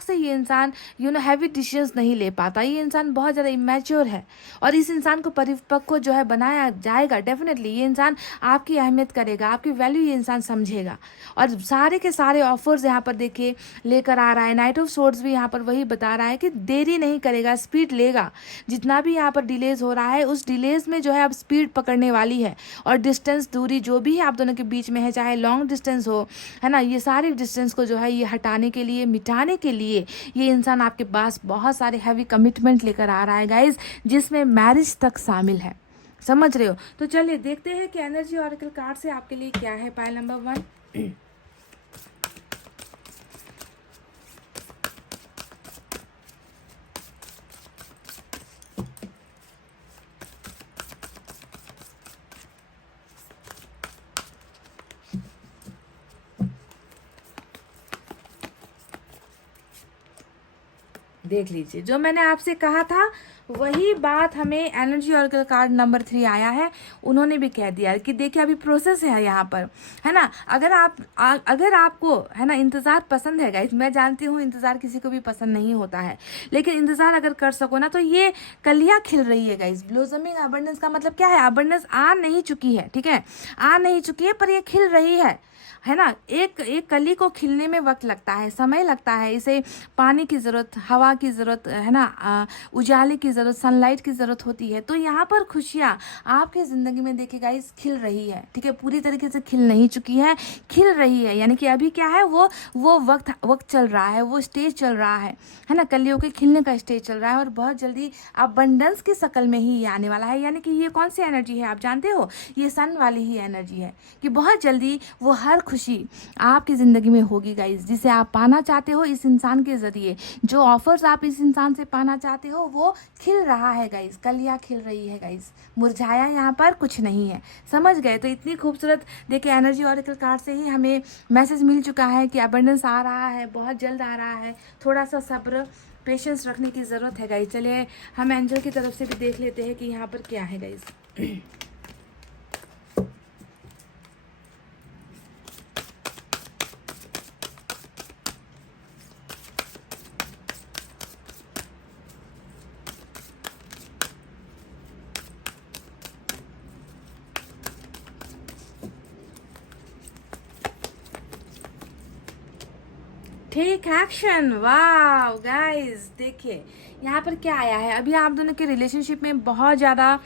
से ये इंसान हैवी डिसीजंस नहीं ले पाता। ये इंसान बहुत ज़्यादा इमेच्योर है और इस इंसान को परिपक्व जो है बनाया जाएगा डेफिनेटली। ये इंसान आपकी अहमियत करेगा, आपकी वैल्यू ये इंसान समझेगा। और सारे के सारे ऑफर्स यहाँ पर देखिए लेकर आ रहा है। नाइट ऑफ सोर्ड्स भी यहाँ पर वही बता रहा है कि देरी नहीं करेगा, स्पीड लेगा। जितना भी यहाँ पर डिलेज हो रहा है उस डिलेज में जो है अब स्पीड पकड़ने वाली है। और डिस्टेंस, दूरी जो भी है आप दोनों के बीच में है, चाहे लॉन्ग डिस्टेंस हो, है ना, ये सारे डिस्टेंस को जो है ये हटाने के लिए, मिटाने के लिए ये इंसान आपके पास बहुत सारे हैवी कमिटमेंट लेकर आ रहा है गाइज, जिसमें मैरिज तक शामिल है। समझ रहे हो? तो चलिए देखते हैं कि एनर्जी ऑरेकल कार्ड से आपके लिए क्या है पाइल नंबर 1। देख लीजिए, जो मैंने आपसे कहा था वही बात हमें एनर्जी ऑरेकल कार्ड नंबर 3 आया है, उन्होंने भी कह दिया कि देखिए अभी प्रोसेस है यहाँ पर, है ना। अगर आपको, है ना, इंतज़ार पसंद है गाइस, मैं जानती हूँ इंतज़ार किसी को भी पसंद नहीं होता है, लेकिन इंतज़ार अगर कर सको ना तो ये कलियाँ खिल रही है गाइस। ब्लोसमिंग अबंडेंस का मतलब क्या है? अबंडेंस आ नहीं चुकी है, ठीक है, आ नहीं चुकी है, पर ये खिल रही है ना। एक एक कली को खिलने में वक्त लगता है, समय लगता है, इसे पानी की ज़रूरत, हवा की ज़रूरत, है ना, उजाले की ज़रूरत, सनलाइट की ज़रूरत होती है। तो यहाँ पर खुशियाँ आपकी ज़िंदगी में देखिए गाइस खिल रही है, ठीक है, पूरी तरीके से खिल नहीं चुकी है, खिल रही है। यानी कि अभी क्या है, वो वक्त चल रहा है, वो स्टेज चल रहा है ना, कलियों के खिलने का स्टेज चल रहा है, और बहुत जल्दी अबंडेंस की शक्ल में ही ये आने वाला है। यानी कि ये कौन सी एनर्जी है आप जानते हो? ये सन वाली ही एनर्जी है कि बहुत जल्दी वो हर खुशी आपकी ज़िंदगी में होगी गाइस, जिसे आप पाना चाहते हो इस इंसान के ज़रिए, जो ऑफर्स आप इस इंसान से पाना चाहते हो वो खिल रहा है गाइस, कलियाँ खिल रही है गाइस, मुरझाया यहाँ पर कुछ नहीं है। समझ गए? तो इतनी खूबसूरत देखिए एनर्जी ऑरेकल कार्ड से ही हमें मैसेज मिल चुका है कि अबंडेंस आ रहा है, बहुत जल्द आ रहा है, थोड़ा सा सब्र, पेशेंस रखने की ज़रूरत है गाइस। चलिए हम एंजल की तरफ से भी देख लेते हैं कि यहाँ पर क्या है गाइस। Take action. वाह गाइस, देखिए यहाँ पर क्या आया है। अभी आप दोनों के रिलेशनशिप में बहुत ज़्यादा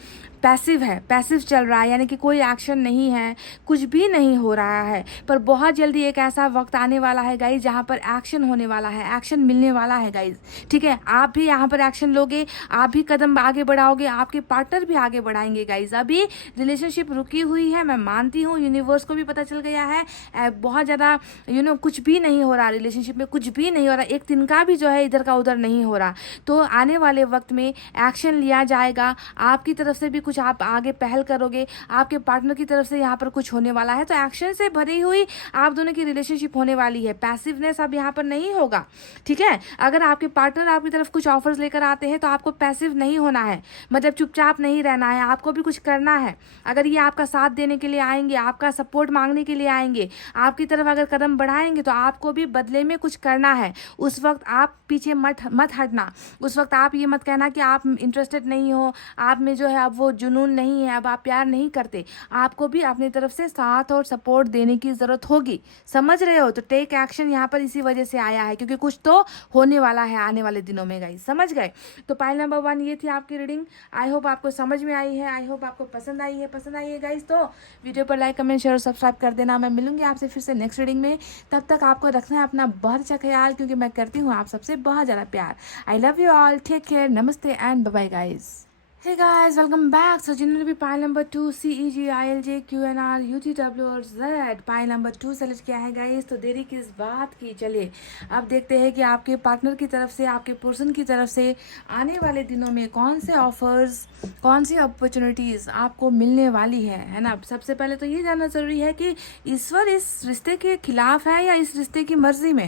पैसिव है, पैसिव चल रहा है, यानी कि कोई एक्शन नहीं है, कुछ भी नहीं हो रहा है, पर बहुत जल्दी एक ऐसा वक्त आने वाला है गाइज जहाँ पर एक्शन होने वाला है, एक्शन मिलने वाला है गाइज, ठीक है। आप भी यहाँ पर एक्शन लोगे, आप भी कदम आगे बढ़ाओगे, आपके पार्टनर भी आगे बढ़ाएंगे गाइज। अभी रिलेशनशिप रुकी हुई है, मैं मानती हूँ, यूनिवर्स को भी पता चल गया है, बहुत ज़्यादा कुछ भी नहीं हो रहा रिलेशनशिप में, कुछ भी नहीं हो रहा, एक तिनका भी जो है इधर का उधर नहीं हो रहा। तो आने वाले वक्त में एक्शन लिया जाएगा, आपकी तरफ से भी कुछ आप आगे पहल करोगे, आपके पार्टनर की तरफ से यहाँ पर कुछ होने वाला है। तो एक्शन से भरी हुई आप दोनों की रिलेशनशिप होने वाली है, पैसिवनेस अब यहाँ पर नहीं होगा, ठीक है। अगर आपके पार्टनर आपकी तरफ कुछ ऑफर्स लेकर आते हैं तो आपको पैसिव नहीं होना है, मतलब चुपचाप नहीं रहना है, आपको भी कुछ करना है। अगर ये आपका साथ देने के लिए आएंगे, आपका सपोर्ट मांगने के लिए आएंगे, आपकी तरफ अगर कदम बढ़ाएंगे तो आपको भी बदले में कुछ करना है। उस वक्त आप पीछे मत हटना, उस वक्त आप ये मत कहना कि आप इंटरेस्टेड नहीं हो, आप में जो है अब वो जुनून नहीं है, अब आप प्यार नहीं करते। आपको भी अपनी तरफ से साथ और सपोर्ट देने की ज़रूरत होगी, समझ रहे हो? तो टेक एक्शन यहाँ पर इसी वजह से आया है, क्योंकि कुछ तो होने वाला है आने वाले दिनों में गाइस, समझ गए? तो पाइल नंबर 1 ये थी आपकी रीडिंग। आई होप आपको समझ में आई है, आई होप आपको पसंद आई है गाइस। तो वीडियो पर लाइक, कमेंट, शेयर और सब्सक्राइब कर देना। मैं मिलूंगी आपसे फिर से नेक्स्ट रीडिंग में, तब तक आपको रखना है अपना बहुत अच्छा ख्याल, क्योंकि मैं करती हूँ आप सबसे बहुत ज़्यादा प्यार। I love you all, take care, नमस्ते and bye bye guys. Hey guys, welcome back. So जिन्होंने भी pile number 2 CEG ILJ QNR UTW और Z पाइल नंबर 2 सेलेक्ट किया है गाइस, तो देरी किस बात की। चलिए अब देखते हैं कि आपके पार्टनर की तरफ से, आपके पर्सन की तरफ से आने वाले दिनों में कौन से ऑफर्स, कौन सी अपॉर्चुनिटीज़ आपको मिलने वाली है ना। सबसे पहले तो ये जानना ज़रूरी है कि ईश्वर इस रिश्ते के खिलाफ है या इस रिश्ते की मर्जी में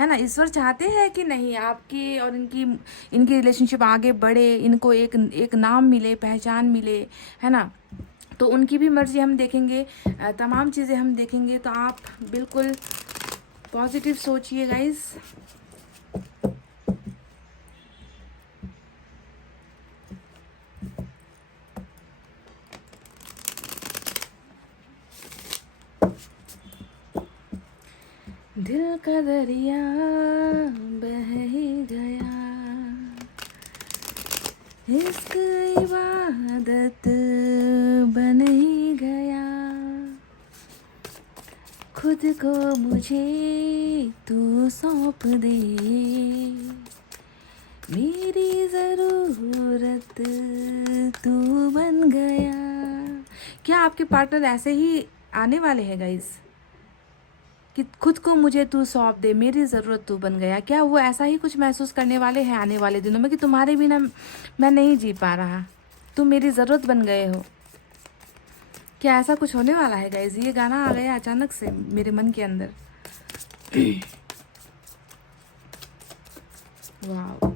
है ना। ईश्वर चाहते हैं कि नहीं आपकी और इनकी रिलेशनशिप आगे बढ़े, इनको एक नाम मिले, पहचान मिले, है ना। तो उनकी भी मर्जी हम देखेंगे, तमाम चीज़ें हम देखेंगे। तो आप बिल्कुल पॉजिटिव सोचिए गाइस। दिल का दरिया बह ही गया, इश्क इबादत बन ही गया, खुद को मुझे तू सौंप दे, मेरी ज़रूरत तू बन गया। क्या आपके पार्टनर ऐसे ही आने वाले हैं गाइस कि खुद को मुझे तू सौंप दे, मेरी ज़रूरत तू बन गया? क्या वो ऐसा ही कुछ महसूस करने वाले हैं आने वाले दिनों में कि तुम्हारे बिना मैं नहीं जी पा रहा, तुम मेरी ज़रूरत बन गए हो? क्या ऐसा कुछ होने वाला है गाइस? ये गाना आ गया अचानक से मेरे मन के अंदर। वाह,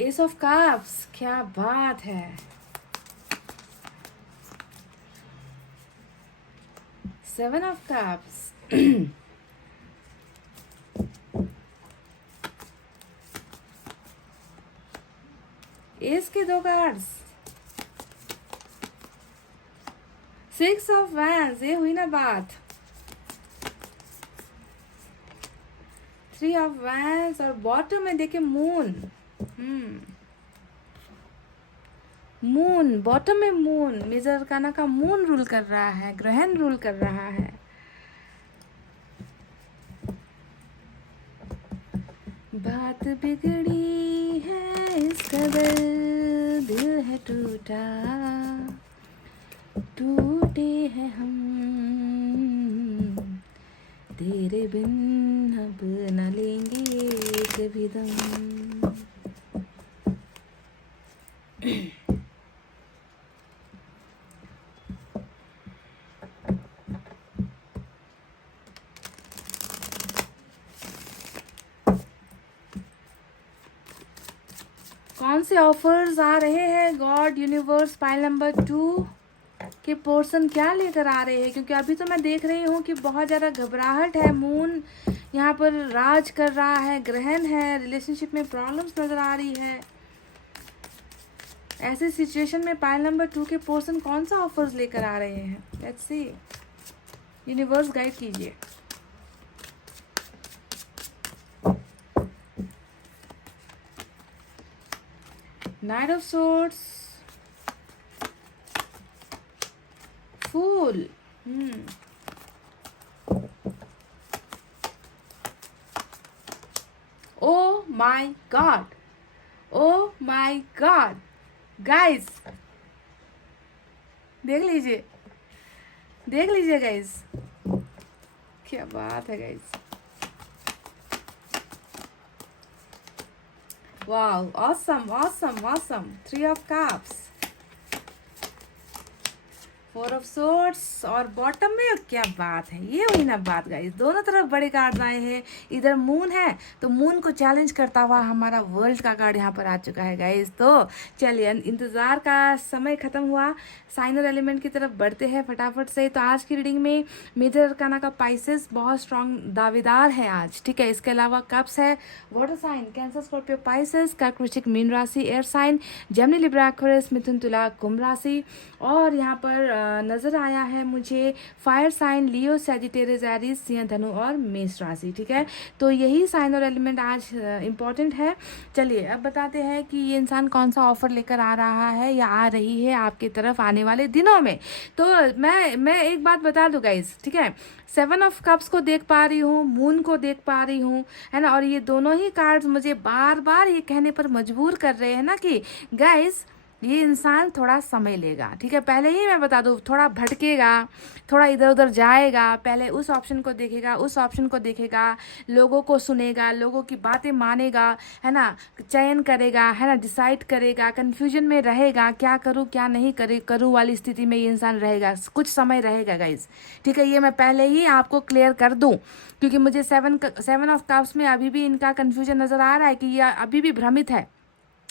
एस ऑफ कप्स, क्या बात है। सेवन ऑफ कप्स, एस के दो कार्ड्स, सिक्स ऑफ वैंड्स, ये हुई ना बात। थ्री ऑफ वैंड्स और बॉटम में देखिए मून। मून बॉटम में, मून मेजर अरकाना का मून रूल कर रहा है, ग्रहण रूल कर रहा है। बात बिगड़ी है इस कदर, दिल है टूटा, टूटे हैं हम, तेरे बिन अब न लेंगे कभी दम। कौन से ऑफर्स आ रहे हैं गॉड यूनिवर्स पाइल नंबर 2 के पर्सन क्या लेकर आ रहे हैं? क्योंकि अभी तो मैं देख रही हूँ कि बहुत ज़्यादा घबराहट है, मून यहाँ पर राज कर रहा है, ग्रहण है, रिलेशनशिप में प्रॉब्लम्स नज़र आ रही है। ऐसे सिचुएशन में पाइल नंबर 2 के पर्सन कौन सा ऑफर्स लेकर आ रहे हैं? लेट्स सी, यूनिवर्स गाइड कीजिए। Knight of swords, fool, oh my god, oh my god guys, देख लीजिए, देख लीजिए गाइस, क्या बात है guys. Wow, awesome awesome awesome. Three of cups, four of swords और बॉटम में क्या बात है, ये हुई ना बात गाइस। दोनों तरफ बड़े कार्ड आए हैं, इधर मून है तो मून को चैलेंज करता हुआ हमारा वर्ल्ड का कार्ड यहाँ पर आ चुका है गाइस। तो चलिए, इंतज़ार का समय ख़त्म हुआ, साइन और एलिमेंट की तरफ बढ़ते हैं फटाफट से। तो आज की रीडिंग में मेजर अरकाना का पाइसेस बहुत स्ट्रांग दावेदार है आज, ठीक है। इसके अलावा कप्स है, water sign Cancer, Scorpio, Pisces, कर्क, वृश्चिक, मीन राशि, air sign, Gemini, Libra, Aquarius, मिथुन, तुला, कुंभ राशि। और यहाँ पर नज़र आया है मुझे fire sign, Leo, Sagittarius, Aries, Singh, धनु और मेष राशि, ठीक है। तो यही साइन और एलिमेंट आज इम्पॉर्टेंट है। चलिए अब बताते हैं कि ये इंसान कौन सा ऑफर लेकर आ रहा है या आ रही है आपकी तरफ आने वाले दिनों में। तो मैं एक बात बता दूं गाइस, ठीक है। सेवन ऑफ कप्स को देख पा रही हूँ, मून को देख पा रही हूँ, है ना। और ये दोनों ही कार्ड्स मुझे बार बार ये कहने पर मजबूर कर रहे हैं ना कि गाइस ये इंसान थोड़ा समय लेगा, ठीक है। पहले ही मैं बता दूँ, थोड़ा भटकेगा, थोड़ा इधर उधर जाएगा, पहले उस ऑप्शन को देखेगा, उस ऑप्शन को देखेगा, लोगों को सुनेगा, लोगों की बातें मानेगा, है ना, चयन करेगा, है ना, डिसाइड करेगा, कन्फ्यूजन में रहेगा, क्या करूँ क्या नहीं करूँ वाली स्थिति में ये इंसान रहेगा, कुछ समय रहेगा गाइज, ठीक है। ये मैं पहले ही आपको क्लियर कर दूँ, क्योंकि मुझे सेवन ऑफ कप्स में अभी भी इनका कन्फ्यूजन नज़र आ रहा है कि ये अभी भी भ्रमित है।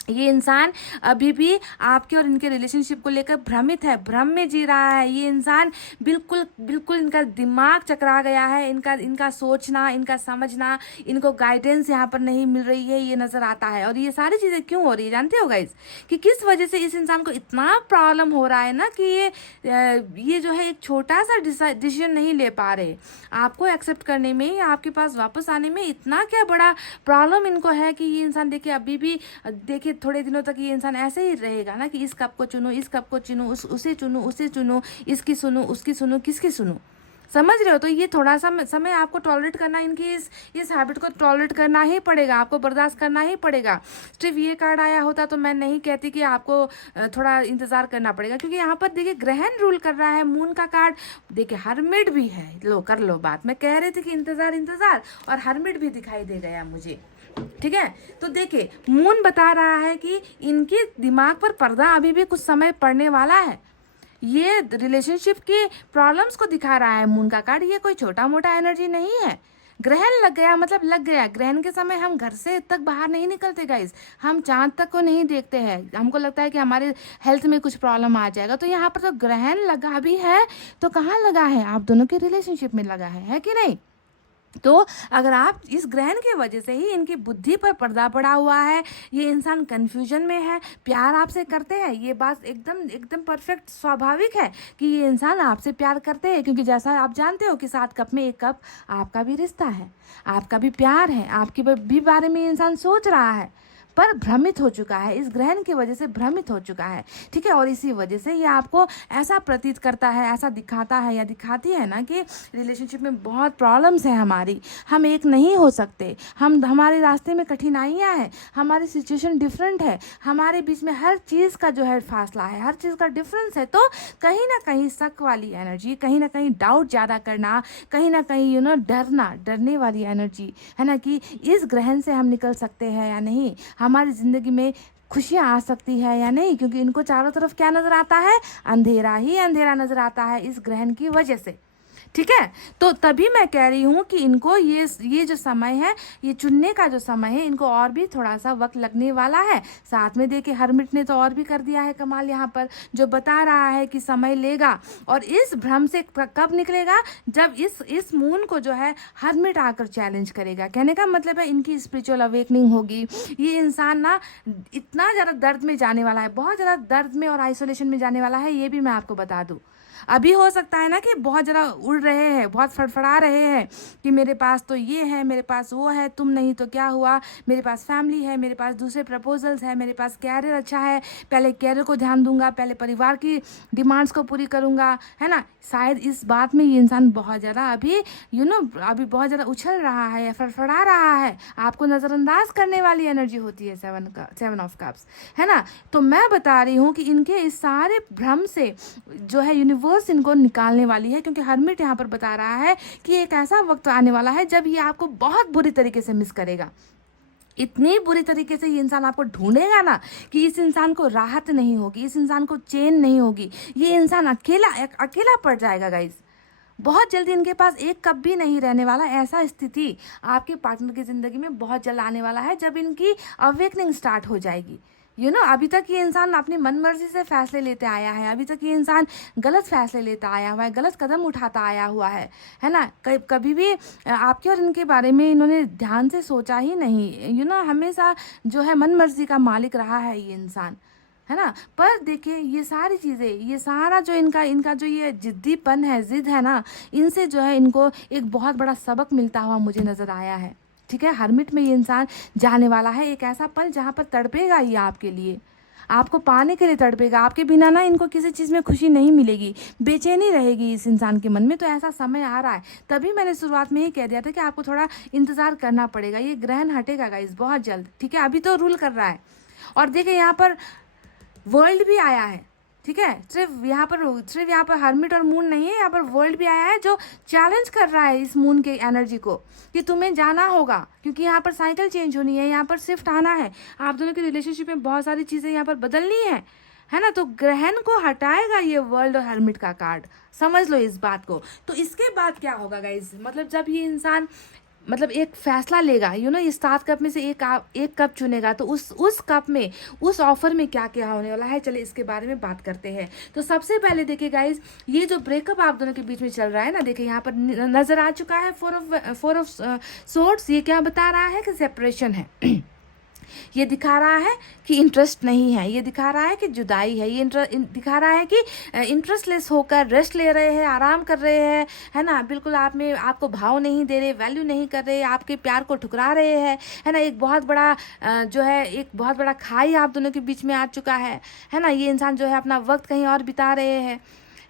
ये इंसान अभी भी आपके और इनके रिलेशनशिप को लेकर भ्रमित है, भ्रम में जी रहा है। ये इंसान बिल्कुल इनका दिमाग चकरा गया है, इनका सोचना, इनका समझना, इनको गाइडेंस यहाँ पर नहीं मिल रही है, ये नज़र आता है। और ये सारी चीज़ें क्यों हो रही है जानते हो गाइस, कि किस वजह से इस इंसान को इतना प्रॉब्लम हो रहा है ना कि ये जो है एक छोटा सा डिसीजन नहीं ले पा रहे आपको एक्सेप्ट करने में या आपके पास वापस आने में। इतना क्या बड़ा प्रॉब्लम इनको है कि ये इंसान देखिए अभी भी देखिए थोड़े दिनों तक ये इंसान ऐसे ही रहेगा ना कि इस कप को चुनो, इस कप को चुनो, उसे चुनो, उसे चुनो, इसकी सुनो, उसकी सुनो, किसकी सुनो, समझ रहे हो। तो ये थोड़ा सा समय आपको टॉलरेट करना, इनकी इस हैबिट को टॉलरेट करना ही पड़ेगा, आपको बर्दाश्त करना ही पड़ेगा। सिर्फ ये कार्ड आया होता तो मैं नहीं कहती कि आपको थोड़ा इंतज़ार करना पड़ेगा, क्योंकि यहाँ पर देखिए ग्रहण रूल कर रहा है। मून का कार्ड देखिए, हरमिट भी है, लो कर लो बात। मैं कह रही थी कि इंतज़ार और हरमिट भी दिखाई दे गया मुझे, ठीक है। तो देखिए मून बता रहा है कि इनके दिमाग पर पर्दा अभी भी कुछ समय पड़ने वाला है। ये रिलेशनशिप के प्रॉब्लम्स को दिखा रहा है मून का कार्ड, ये कोई छोटा मोटा एनर्जी नहीं है। ग्रहण लग गया मतलब लग गया। ग्रहण के समय हम घर से तक बाहर नहीं निकलते गाइस, हम चांद तक को नहीं देखते हैं, हमको लगता है कि हमारे हेल्थ में कुछ प्रॉब्लम आ जाएगा। तो यहाँ पर तो ग्रहण लगा भी है, तो कहाँ लगा है, आप दोनों के रिलेशनशिप में लगा है कि नहीं। तो अगर आप इस ग्रहण की वजह से ही इनकी बुद्धि पर पर्दा पड़ा हुआ है, ये इंसान कंफ्यूजन में है, प्यार आपसे करते हैं, ये बात एकदम एकदम परफेक्ट स्वाभाविक है कि ये इंसान आपसे प्यार करते हैं, क्योंकि जैसा आप जानते हो कि 7 कप में 1 कप आपका भी रिश्ता है, आपका भी प्यार है, आपके भी बारे में ये इंसान सोच रहा है, पर भ्रमित हो चुका है, इस ग्रहण की वजह से भ्रमित हो चुका है, ठीक है। और इसी वजह से ये आपको ऐसा प्रतीत करता है, ऐसा दिखाता है या दिखाती है ना कि रिलेशनशिप में बहुत प्रॉब्लम्स हैं हमारी, हम एक नहीं हो सकते, हमारे रास्ते में कठिनाइयाँ हैं, हमारी सिचुएशन डिफरेंट है, हमारे बीच में हर चीज़ का जो है फासला है, हर चीज़ का डिफरेंस है। तो कहीं ना कहीं शक वाली एनर्जी, कहीं ना कहीं डाउट ज़्यादा करना, कहीं ना कहीं डरना, डरने वाली एनर्जी है ना, कि इस ग्रहण से हम निकल सकते हैं या नहीं, हमारी ज़िंदगी में खुशियाँ आ सकती है या नहीं, क्योंकि इनको चारों तरफ क्या नज़र आता है, अंधेरा ही अंधेरा नज़र आता है इस ग्रहण की वजह से, ठीक है। तो तभी मैं कह रही हूँ कि इनको ये जो समय है, ये चुनने का जो समय है, इनको और भी थोड़ा सा वक्त लगने वाला है। साथ में देखिए हरमिट ने तो और भी कर दिया है कमाल यहाँ पर, जो बता रहा है कि समय लेगा, और इस भ्रम से कब निकलेगा, जब इस मून को जो है हरमिट आकर चैलेंज करेगा। कहने का मतलब है इनकी स्पिरिचुअल अवेकनिंग होगी, ये इंसान ना इतना ज़्यादा दर्द में जाने वाला है, बहुत ज़्यादा दर्द में और आइसोलेशन में जाने वाला है, ये भी मैं आपको बता दूँ। अभी हो सकता है ना कि बहुत ज़रा उड़ रहे हैं, बहुत फड़फड़ा रहे हैं कि मेरे पास तो ये है, मेरे पास वो है, तुम नहीं तो क्या हुआ, मेरे पास फैमिली है, मेरे पास दूसरे प्रपोजल्स है, मेरे पास कैरियर अच्छा है, पहले कैरियर को ध्यान दूंगा, पहले परिवार की डिमांड्स को पूरी करूंगा, है ना। शायद इस बात में ये इंसान बहुत ज़्यादा अभी अभी बहुत ज़्यादा उछल रहा है या फड़फड़ा रहा है, आपको नज़रअंदाज करने वाली एनर्जी होती है 7 ऑफ कप्स, है ना। तो मैं बता रही हूँ कि इनके इस सारे भ्रम से जो है यूनिवर्स इनको निकालने वाली है, क्योंकि हरमिट यहाँ पर बता रहा है कि एक ऐसा वक्त आने वाला है जब ये आपको बहुत बुरी तरीके से मिस करेगा, इतनी बुरी तरीके से ये इंसान आपको ढूंढेगा ना कि इस इंसान को राहत नहीं होगी, इस इंसान को चैन नहीं होगी, ये इंसान अकेला पड़ जाएगा गाइस। बहुत जल्दी इनके पास 1 कप भी नहीं रहने वाला, ऐसा स्थिति आपके पार्टनर की ज़िंदगी में बहुत जल्द आने वाला है, जब इनकी अवेकनिंग स्टार्ट हो जाएगी। अभी तक ये इंसान अपनी मन मर्जी से फैसले लेते आया है, अभी तक ये इंसान गलत फैसले लेता आया हुआ है, गलत कदम उठाता आया हुआ है ना। कभी भी आपके और इनके बारे में इन्होंने ध्यान से सोचा ही नहीं, हमेशा जो है मन मर्जी का मालिक रहा है ये इंसान, है ना। पर देखिए ये सारी चीज़ें, ये सारा जो इनका जो ये जिद्दीपन है, जिद है ना, इनसे जो है इनको एक बहुत बड़ा सबक मिलता हुआ मुझे नज़र आया है, ठीक है। हरमिट में ये इंसान जाने वाला है, एक ऐसा पल जहाँ पर तड़पेगा ये आपके लिए, आपको पाने के लिए तड़पेगा, आपके बिना ना इनको किसी चीज़ में खुशी नहीं मिलेगी, बेचैनी रहेगी इस इंसान के मन में। तो ऐसा समय आ रहा है, तभी मैंने शुरुआत में ही कह दिया था कि आपको थोड़ा इंतज़ार करना पड़ेगा, ये ग्रहण हटेगा गाइस बहुत जल्द, ठीक है। अभी तो रूल कर रहा है, और देखिए यहाँ पर वर्ल्ड भी आया है, ठीक है। सिर्फ यहाँ पर हरमिट और मून नहीं है, यहाँ पर वर्ल्ड भी आया है जो चैलेंज कर रहा है इस मून के एनर्जी को कि तुम्हें जाना होगा, क्योंकि यहाँ पर साइकिल चेंज होनी है, यहाँ पर शिफ्ट आना है, आप दोनों की रिलेशनशिप में बहुत सारी चीज़ें यहाँ पर बदलनी है ना। तो ग्रहण को हटाएगा ये वर्ल्ड और हरमिट का कार्ड, समझ लो इस बात को। तो इसके बाद क्या होगा गाइज, मतलब जब ये इंसान एक फैसला लेगा, ये 7 कप में से एक कप चुनेगा, तो उस कप में, उस ऑफर में क्या क्या होने वाला है, चलिए इसके बारे में बात करते हैं। तो सबसे पहले देखिए गाइज, ये जो ब्रेकअप आप दोनों के बीच में चल रहा है ना, देखिए यहाँ पर नजर आ चुका है 4 ऑफ सोर्ड्स। ये क्या बता रहा है कि सेपरेशन है ये दिखा रहा है कि इंटरेस्ट नहीं है, ये दिखा रहा है कि जुदाई है, ये दिखा रहा है कि इंटरेस्टलेस होकर रेस्ट ले रहे हैं, आराम कर रहे हैं, है ना। बिल्कुल आपको भाव नहीं दे रहे, वैल्यू नहीं कर रहे, आपके प्यार को ठुकरा रहे हैं, है ना। एक बहुत बड़ा खाई आप दोनों के बीच में आ चुका है ना। ये इंसान जो है अपना वक्त कहीं और बिता रहे हैं,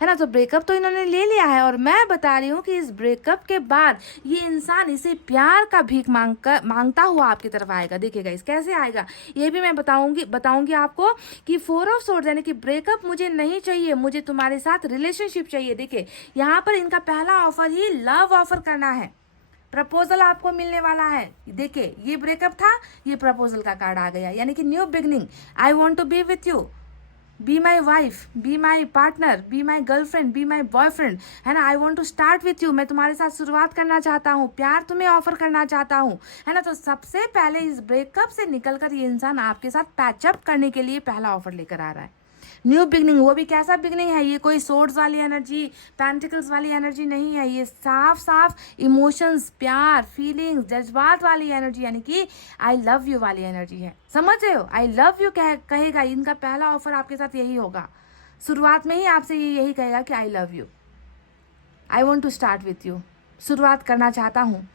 है ना। तो ब्रेकअप तो इन्होंने ले लिया है, और मैं बता रही हूँ कि इस ब्रेकअप के बाद ये इंसान इसे प्यार का भीख मांगता हुआ आपकी तरफ आएगा। देखिएगा इस कैसे आएगा, ये भी मैं बताऊंगी आपको कि 4 ऑफ सोर्ड्स यानी कि ब्रेकअप मुझे नहीं चाहिए, मुझे तुम्हारे साथ रिलेशनशिप चाहिए। देखिए यहाँ पर इनका पहला ऑफर ही लव ऑफर करना है, प्रपोजल आपको मिलने वाला है। देखिए ये ब्रेकअप था, ये प्रपोजल का कार्ड आ गया, यानी कि new beginning, I want to be with you, be my wife, be my partner, be my girlfriend, be my boyfriend, है ना। I want to start with you, मैं तुम्हारे साथ शुरुआत करना चाहता हूँ, प्यार तुम्हें ऑफर करना चाहता हूँ, है ना। तो सबसे पहले इस ब्रेकअप से निकलकर ये इंसान आपके साथ पैचअप करने के लिए पहला ऑफर लेकर आ रहा है, न्यू बिगनिंग। वो भी कैसा बिगनिंग है, ये कोई सोर्ड्स वाली एनर्जी, पेंटिकल्स वाली एनर्जी नहीं है, ये साफ साफ इमोशंस, प्यार, फीलिंग्स, जज्बात वाली एनर्जी, यानी कि आई लव यू वाली एनर्जी है। समझ रहे हो, आई लव यू कहेगा। इनका पहला ऑफर आपके साथ यही होगा, शुरुआत में ही आपसे ये यही कहेगा कि I love you, I want to start with you, शुरुआत करना चाहता हूँ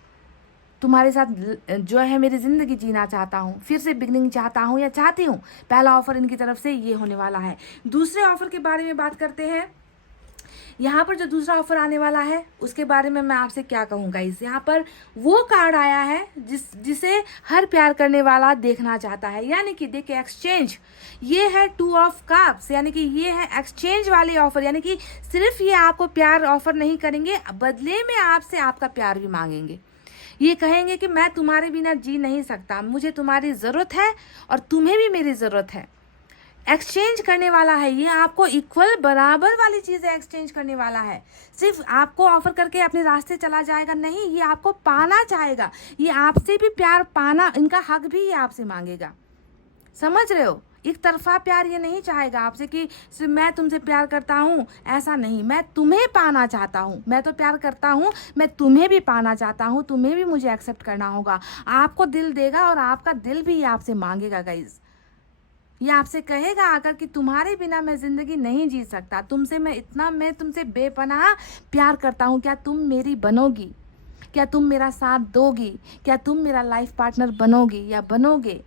तुम्हारे साथ, जो है मेरी ज़िंदगी जीना चाहता हूँ, फिर से बिगनिंग चाहता हूँ या चाहती हूँ। पहला ऑफ़र इनकी तरफ से ये होने वाला है। दूसरे ऑफ़र के बारे में बात करते हैं। यहाँ पर जो दूसरा ऑफ़र आने वाला है उसके बारे में मैं आपसे क्या कहूँगा। इस यहाँ पर वो कार्ड आया है जिसे हर प्यार करने वाला देखना चाहता है, यानी कि देखिए एक्सचेंज, ये है 2 ऑफ कप्स, यानी कि ये है एक्सचेंज वाले ऑफ़र, यानी कि सिर्फ ये आपको प्यार ऑफ़र नहीं करेंगे, बदले में आपसे आपका प्यार भी मांगेंगे। ये कहेंगे कि मैं तुम्हारे बिना जी नहीं सकता, मुझे तुम्हारी ज़रूरत है और तुम्हें भी मेरी ज़रूरत है। एक्सचेंज करने वाला है, ये आपको इक्वल बराबर वाली चीज़ें एक्सचेंज करने वाला है। सिर्फ आपको ऑफर करके अपने रास्ते चला जाएगा नहीं, ये आपको पाना चाहेगा, ये आपसे भी प्यार पाना, इनका हक भी ये आपसे मांगेगा। समझ रहे हो, एक तरफा प्यार ये नहीं चाहेगा आपसे कि सिर्फ मैं तुमसे प्यार करता हूँ, ऐसा नहीं, मैं तुम्हें पाना चाहता हूँ, मैं तो प्यार करता हूँ, मैं तुम्हें भी पाना चाहता हूँ, तुम्हें भी मुझे एक्सेप्ट करना होगा। आपको दिल देगा और आपका दिल भी ये आपसे मांगेगा गाइज। ये आपसे कहेगा आकर कि तुम्हारे बिना मैं ज़िंदगी नहीं जी सकता, मैं तुमसे बेपनाह प्यार करता हूँ, क्या तुम मेरी बनोगी, क्या तुम मेरा साथ दोगी, क्या तुम मेरा लाइफ पार्टनर बनोगी या बनोगे,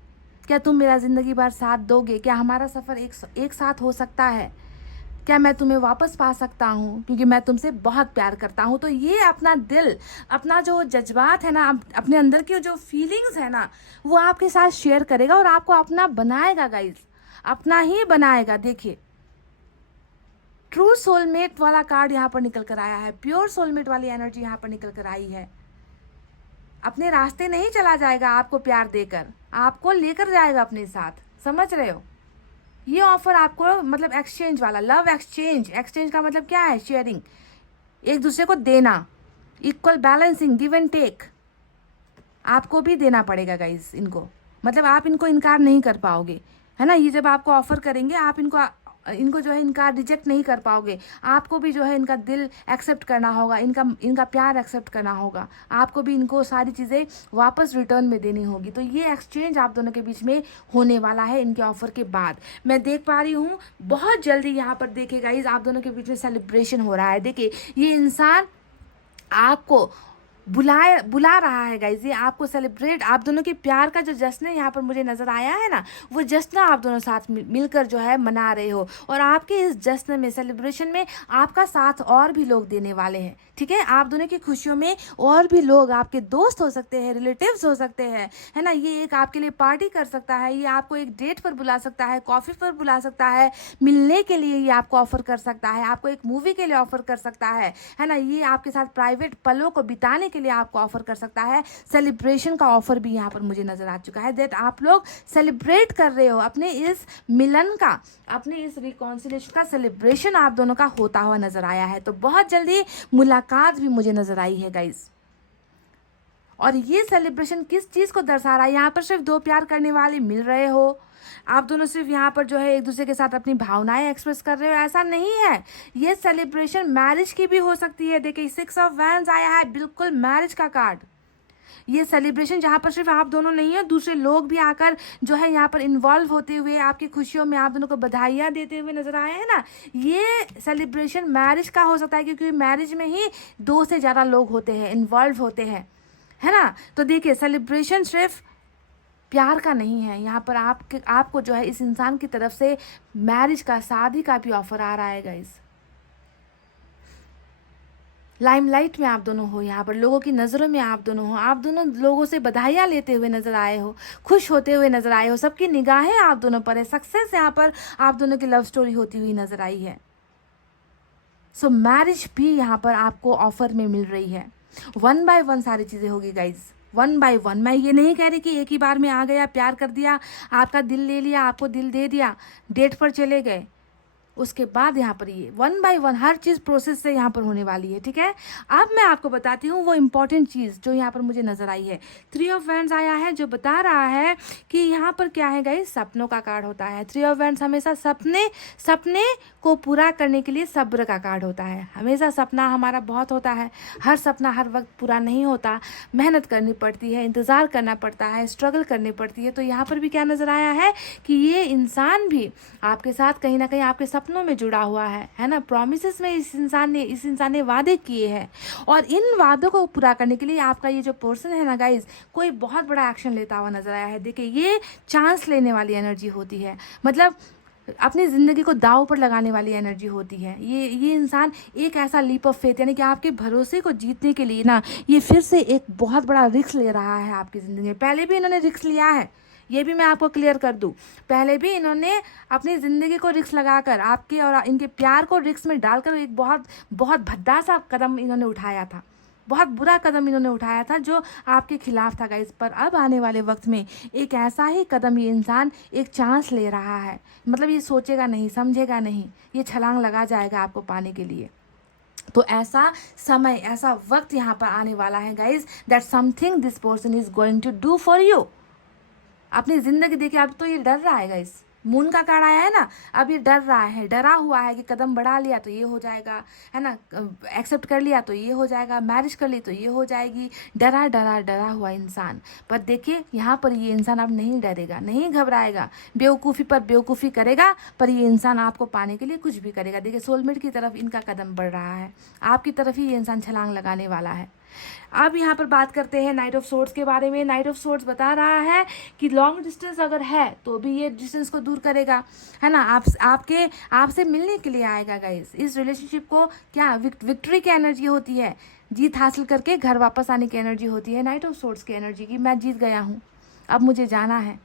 क्या तुम मेरा ज़िंदगी भर साथ दोगे, क्या हमारा सफ़र एक साथ हो सकता है, क्या मैं तुम्हें वापस पा सकता हूँ, क्योंकि मैं तुमसे बहुत प्यार करता हूँ। तो ये अपना दिल, अपना जो जज्बात है ना, अपने अंदर की जो फीलिंग्स है ना, वो आपके साथ शेयर करेगा और आपको अपना बनाएगा गाइज, अपना ही बनाएगा। देखिए ट्रू सोलमेट वाला कार्ड यहाँ पर निकल कर आया है, प्योर सोलमेट वाली एनर्जी यहाँ पर निकल कर आई है। अपने रास्ते नहीं चला जाएगा आपको प्यार देकर, आपको लेकर जाएगा अपने साथ। समझ रहे हो, ये ऑफर आपको मतलब एक्सचेंज वाला, लव एक्सचेंज। एक्सचेंज का मतलब क्या है, शेयरिंग, एक दूसरे को देना, equal balancing, give and take. आपको भी देना पड़ेगा गाइज इनको, मतलब आप इनको इनकार नहीं कर पाओगे, है ना। ये जब आपको ऑफर करेंगे आप इनको जो है इनका रिजेक्ट नहीं कर पाओगे, आपको भी जो है इनका दिल एक्सेप्ट करना होगा, इनका प्यार एक्सेप्ट करना होगा, आपको भी इनको सारी चीज़ें वापस रिटर्न में देनी होगी। तो ये एक्सचेंज आप दोनों के बीच में होने वाला है इनके ऑफर के बाद। मैं देख पा रही हूँ बहुत जल्दी यहाँ पर देखिए गाइज आप दोनों के बीच में सेलिब्रेशन हो रहा है। देखिए ये इंसान आपको बुला रहा है गाइज, ये आपको सेलिब्रेट, आप दोनों के प्यार का जो जश्न यहाँ पर मुझे नज़र आया है ना, वो जश्न आप दोनों साथ मिलकर जो है मना रहे हो। और आपके इस जश्न में, सेलिब्रेशन में आपका साथ और भी लोग देने वाले हैं, ठीक है। आप दोनों की खुशियों में और भी लोग, आपके दोस्त हो सकते हैं, रिलेटिव्स हो सकते हैं, है ना। ये एक आपके लिए पार्टी कर सकता है, ये आपको एक डेट पर बुला सकता है, कॉफ़ी पर बुला सकता है, मिलने के लिए ये आपको ऑफर कर सकता है, आपको एक मूवी के लिए ऑफर कर सकता है ना। ये आपके साथ प्राइवेट पलों को बिताने के लिए आपको ऑफर कर सकता है। सेलिब्रेशन का ऑफर भी यहाँ पर मुझे नजर आ चुका है, दैट आप लोग सेलिब्रेट कर रहे हो अपने इस मिलन का, अपने इस रिकॉन्सिलेशन का सेलिब्रेशन आप दोनों का होता हुआ नजर आया है। तो बहुत जल्दी मुलाकात भी मुझे नजर आई है गाइज। और ये सेलिब्रेशन किस चीज़ को दर्शा रहा है, यहाँ पर सिर्फ 2 प्यार करने वाले मिल रहे हो, आप दोनों सिर्फ यहाँ पर जो है एक दूसरे के साथ अपनी भावनाएं एक्सप्रेस कर रहे हो, ऐसा नहीं है। ये सेलिब्रेशन मैरिज की भी हो सकती है। देखिए 6 ऑफ वैंड्स आया है, बिल्कुल मैरिज का कार्ड। ये सेलिब्रेशन जहाँ पर सिर्फ आप दोनों नहीं है, दूसरे लोग भी आकर जो है यहाँ पर इन्वॉल्व होते हुए आपकी खुशियों में आप दोनों को बधाइयाँ देते हुए नजर आए हैं ना। ये सेलिब्रेशन मैरिज का हो सकता है, क्योंकि मैरिज में ही 2 से ज़्यादा लोग होते हैं, इन्वॉल्व होते हैं, है ना। तो देखिए सेलिब्रेशन सिर्फ प्यार का नहीं है, यहाँ पर आपको जो है इस इंसान की तरफ से मैरिज का, शादी का भी ऑफर आ रहा है गाइस। लाइमलाइट में आप दोनों हो, यहाँ पर लोगों की नज़रों में आप दोनों हो, आप दोनों लोगों से बधाइयाँ लेते हुए नजर आए हो, खुश होते हुए नजर आए हो, सबकी निगाहें आप दोनों पर है, सक्सेस यहाँ पर आप दोनों की लव स्टोरी होती हुई नजर आई है। सो मैरिज भी यहाँ पर आपको ऑफर में मिल रही है। 1 बाय 1 सारी चीज़ें होगी गाइज, 1 बाय 1। मैं ये नहीं कह रही कि एक ही बार में आ गया, प्यार कर दिया, आपका दिल ले लिया, आपको दिल दे दिया, डेट पर चले गए, उसके बाद यहाँ पर ये 1 बाय 1 हर चीज़ प्रोसेस से यहाँ पर होने वाली है, ठीक है। अब मैं आपको बताती हूँ वो इम्पॉर्टेंट चीज़ जो यहाँ पर मुझे नज़र आई है। 3 ऑफ वैंड्स आया है जो बता रहा है कि यहाँ पर क्या है गाइस, सपनों का कार्ड होता है। 3 ऑफ वैंड्स हमेशा सपने को पूरा करने के लिए सब्र का कार्ड होता है। हमेशा सपना हमारा बहुत होता है, हर सपना हर वक्त पूरा नहीं होता, मेहनत करनी पड़ती है, इंतज़ार करना पड़ता है, स्ट्रगल करनी पड़ती है। तो यहाँ पर भी क्या नज़र आया है कि ये इंसान भी आपके साथ कहीं ना कहीं आपके सपनों में जुड़ा हुआ है ना। प्रॉमिसेस में इस इंसान ने वादे किए हैं और इन वादों को पूरा करने के लिए आपका ये जो पर्सन है ना गाइज, कोई बहुत बड़ा एक्शन लेता हुआ नजर आया है। देखिए ये चांस लेने वाली एनर्जी होती है, मतलब अपनी ज़िंदगी को दांव पर लगाने वाली एनर्जी होती है। ये इंसान एक ऐसा लीप ऑफ फेथ, यानी कि आपके भरोसे को जीतने के लिए ना ये फिर से एक बहुत बड़ा रिस्क ले रहा है आपकी ज़िंदगी में। पहले भी इन्होंने रिस्क लिया है, ये भी मैं आपको क्लियर कर दूं। पहले भी इन्होंने अपनी ज़िंदगी को रिस्क लगाकर आपके और इनके प्यार को रिस्क में डालकर एक बहुत बहुत भद्दा सा कदम इन्होंने उठाया था, बहुत बुरा कदम इन्होंने उठाया था जो आपके खिलाफ था गाइस। पर अब आने वाले वक्त में एक ऐसा ही कदम ये इंसान एक चांस ले रहा है, मतलब ये सोचेगा नहीं, समझेगा नहीं, ये छलांग लगा जाएगा आपको पाने के लिए। तो ऐसा समय, ऐसा वक्त यहाँ पर आने वाला है guys, that something this person is going to do for you. अपनी ज़िंदगी देखिए, अब तो ये डर रहा है गाइस, मून का कार्ड आया है ना, अब ये डर रहा है, डरा हुआ है कि कदम बढ़ा लिया तो ये हो जाएगा, है ना, एक्सेप्ट कर लिया तो ये हो जाएगा, मैरिज कर ली तो ये हो जाएगी। डरा हुआ इंसान। पर देखिए यहाँ पर ये इंसान अब नहीं डरेगा, नहीं घबराएगा, बेवकूफ़ी पर बेवकूफ़ी करेगा, पर ये इंसान आपको पाने के लिए कुछ भी करेगा। देखिए सोलमेट की तरफ इनका कदम बढ़ रहा है, आपकी तरफ ही ये इंसान छलांग लगाने वाला है। अब यहाँ पर बात करते हैं नाइट ऑफ सोर्ड्स के बारे में। नाइट ऑफ सोर्ड्स बता रहा है कि लॉन्ग डिस्टेंस अगर है तो भी ये डिस्टेंस को दूर करेगा, है ना, आपसे मिलने के लिए आएगा गाइस। इस रिलेशनशिप को क्या विक्ट्री की एनर्जी होती है, जीत हासिल करके घर वापस आने की एनर्जी होती है नाइट ऑफ सोर्ड्स की एनर्जी की। मैं जीत गया हूँ, अब मुझे जाना है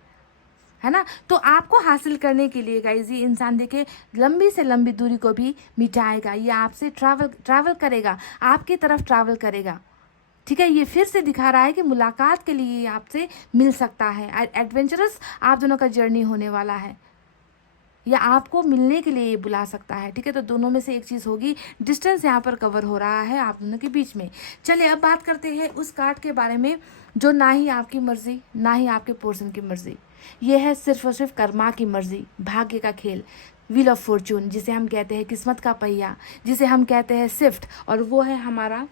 ना। तो आपको हासिल करने के लिए गाइस ये इंसान देखिए लंबी से लंबी दूरी को भी मिटाएगा, ये आपसे ट्रैवल करेगा, आपकी तरफ ट्रैवल करेगा, ठीक है। ये फिर से दिखा रहा है कि मुलाकात के लिए आपसे मिल सकता है, एडवेंचरस आप दोनों का जर्नी होने वाला है, या आपको मिलने के लिए ये बुला सकता है, ठीक है। तो दोनों में से एक चीज़ होगी, डिस्टेंस यहाँ पर कवर हो रहा है आप दोनों के बीच में। चलिए अब बात करते हैं उस कार्ड के बारे में जो ना ही आपकी मर्जी ना ही आपके पर्सन की मर्जी, ये है सिर्फ और सिर्फ कर्मा की मर्जी, भाग्य का खेल, व्हील ऑफ फॉर्चून, जिसे हम कहते हैं किस्मत का पहिया, जिसे हम कहते हैं शिफ्ट, और वो है हमारा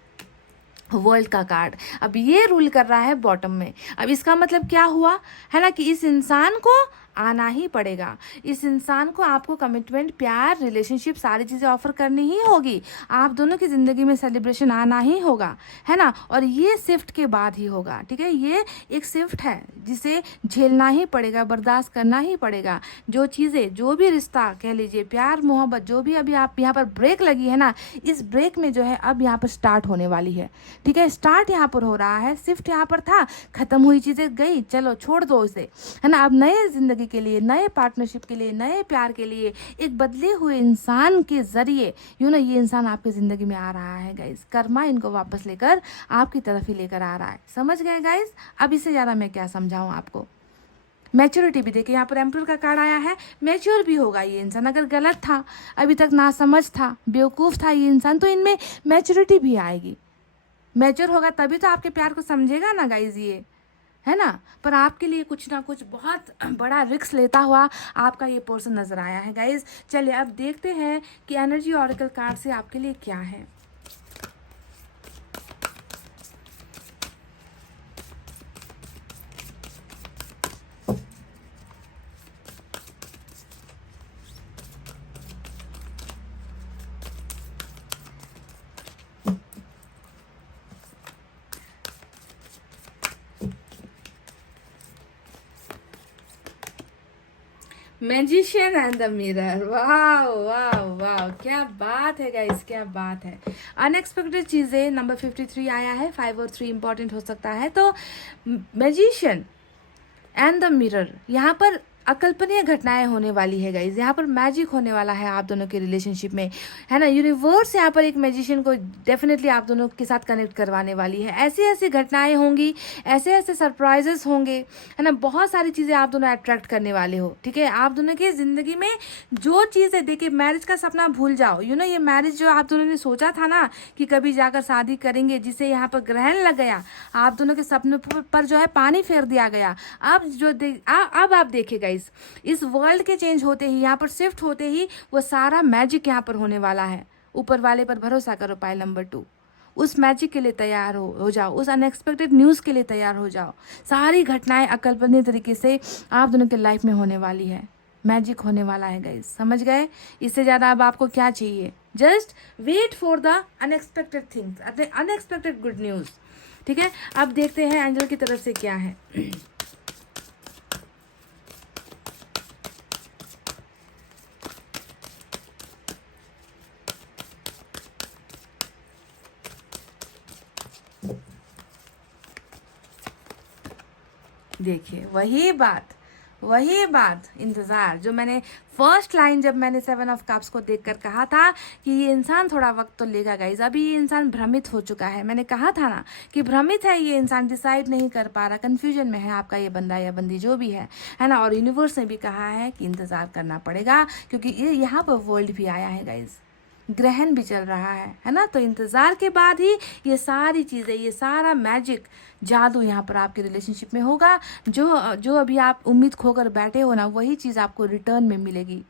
वर्ल्ड का कार्ड। अब ये रूल कर रहा है बॉटम में। अब इसका मतलब क्या हुआ है ना कि इस इंसान को आना ही पड़ेगा, इस इंसान को आपको कमिटमेंट, प्यार, रिलेशनशिप सारी चीज़ें ऑफर करनी ही होगी, आप दोनों की ज़िंदगी में सेलिब्रेशन आना ही होगा, है ना। और ये शिफ्ट के बाद ही होगा, ठीक है। ये एक शिफ्ट है जिसे झेलना ही पड़ेगा, बर्दाश्त करना ही पड़ेगा। जो चीज़ें, जो भी रिश्ता कह लीजिए, प्यार मोहब्बत, जो भी अभी आप यहाँ पर ब्रेक लगी है ना, इस ब्रेक में जो है अब यहाँ पर स्टार्ट होने वाली है, ठीक है। स्टार्ट यहाँ पर हो रहा है, शिफ्ट यहाँ पर था, खत्म हुई चीज़ें गई, चलो छोड़ दो इसे, है ना। अब नए जिंदगी के लिए, नए पार्टनरशिप के लिए, नए प्यार के लिए, एक बदले हुए इंसान के जरिए ये इंसान आपकी ज़िंदगी में आ रहा है गाइस। कर्मा इनको वापस लेकर आपकी तरफ ही लेकर आ रहा है, समझ गए गाइस। अब इससे ज़्यादा मैं क्या समझाऊं आपको। मैच्योरिटी भी देखिए, यहाँ पर एम्परर का कार्ड आया है, मैच्योर भी होगा ये इंसान। अगर गलत था, अभी तक नासमझ था, बेवकूफ़ था ये इंसान, तो इनमें मैच्योरिटी भी आएगी। मैच्योर होगा तभी तो आपके प्यार को समझेगा ना गाइज ये, है ना। पर आपके लिए कुछ ना कुछ बहुत बड़ा रिस्क लेता हुआ आपका ये पर्सन नज़र आया है गाइज। चलिए अब देखते हैं कि एनर्जी ऑरेकल कार्ड से आपके लिए क्या है। मैजिशियन एंड द मिरर, वाह वाह वाह, क्या बात है गाइस, क्या बात है। अनएक्सपेक्टेड चीज़ें, नंबर 53 आया है, 5 और 3 इंपॉर्टेंट हो सकता है। तो मैजिशियन एंड द मिरर, यहाँ पर अकल्पनीय घटनाएं होने वाली है गाइज, यहाँ पर मैजिक होने वाला है आप दोनों के रिलेशनशिप में, है ना। यूनिवर्स यहाँ पर एक मैजिशियन को डेफिनेटली आप दोनों के साथ कनेक्ट करवाने वाली है। ऐसी ऐसी घटनाएं होंगी, ऐसे ऐसे सरप्राइजेस होंगे, है ना। बहुत सारी चीज़ें आप दोनों अट्रैक्ट करने वाले हो, ठीक है। आप दोनों की ज़िंदगी में जो चीज़ें, देखिए मैरिज का सपना भूल जाओ, ये मैरिज जो आप दोनों ने सोचा था ना कि कभी जाकर शादी करेंगे, जिसे यहाँ पर ग्रहण लग गया, आप दोनों के सपनों पर जो है पानी फेर दिया गया। अब अब आप देखिएगा इस वर्ल्ड के चेंज होते ही, यहाँ पर शिफ्ट होते ही, वो सारा मैजिक यहाँ पर होने वाला है। ऊपर वाले पर भरोसा करो। पाइल नंबर 2, उस मैजिक के लिए तैयार हो जाओ, उस अनएक्सपेक्टेड न्यूज़ के लिए तैयार हो जाओ। सारी घटनाएं अकल्पनीय तरीके से आप दोनों के लाइफ में होने वाली है। मैजिक होने वाला है गाइस, समझ गए। इससे ज़्यादा अब आपको क्या चाहिए? Just wait for the unexpected things, unexpected good news, ठीक है। अब देखते हैं एंजल की तरफ से क्या है। देखिए वही बात इंतज़ार, जो मैंने फर्स्ट लाइन जब मैंने 7 ऑफ कप्स को देखकर कहा था कि ये इंसान थोड़ा वक्त तो लेगा गाइज। अभी ये इंसान भ्रमित हो चुका है। मैंने कहा था ना कि भ्रमित है ये इंसान, डिसाइड नहीं कर पा रहा, कन्फ्यूजन में है आपका ये बंदा या बंदी जो भी है ना। और यूनिवर्स ने भी कहा है कि इंतज़ार करना पड़ेगा, क्योंकि ये यहाँ पर वर्ल्ड भी आया है गाइज, ग्रहण भी चल रहा है ना। तो इंतज़ार के बाद ही ये सारी चीज़ें, ये सारा मैजिक जादू यहाँ पर आपके रिलेशनशिप में होगा। जो अभी आप उम्मीद खोकर बैठे हो ना, वही चीज़ आपको रिटर्न में मिलेगी।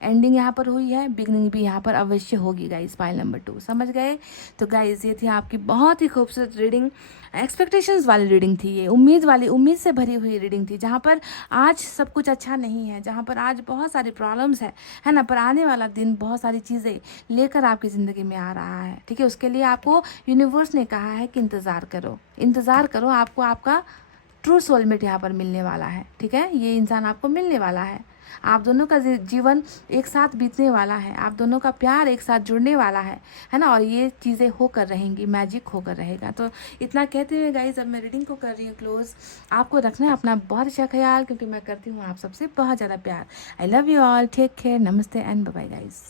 एंडिंग यहाँ पर हुई है, बिगनिंग भी यहाँ पर अवश्य होगी गाइस। पाइल नंबर 2, समझ गए। तो गाइस ये थी आपकी बहुत ही खूबसूरत रीडिंग, एक्सपेक्टेशंस वाली रीडिंग थी ये, उम्मीद से भरी हुई रीडिंग थी, जहाँ पर आज सब कुछ अच्छा नहीं है, जहाँ पर आज बहुत सारी प्रॉब्लम्स है ना। पर आने वाला दिन बहुत सारी चीज़ें लेकर आपकी ज़िंदगी में आ रहा है, ठीक है। उसके लिए आपको यूनिवर्स ने कहा है कि इंतज़ार करो। आपको आपका ट्रू सोलमेट यहाँ पर मिलने वाला है, ठीक है। ये इंसान आपको मिलने वाला है, आप दोनों का जीवन एक साथ बीतने वाला है, आप दोनों का प्यार एक साथ जुड़ने वाला है ना। और ये चीज़ें होकर रहेंगी, मैजिक होकर रहेगा। तो इतना कहते हुए गाइस, अब मैं रीडिंग को कर रही हूँ क्लोज। आपको रखना है अपना बहुत अच्छा ख्याल, क्योंकि मैं करती हूँ आप सबसे बहुत ज़्यादा प्यार। I love you all, take care, नमस्ते एंड बाय बाय गाइस।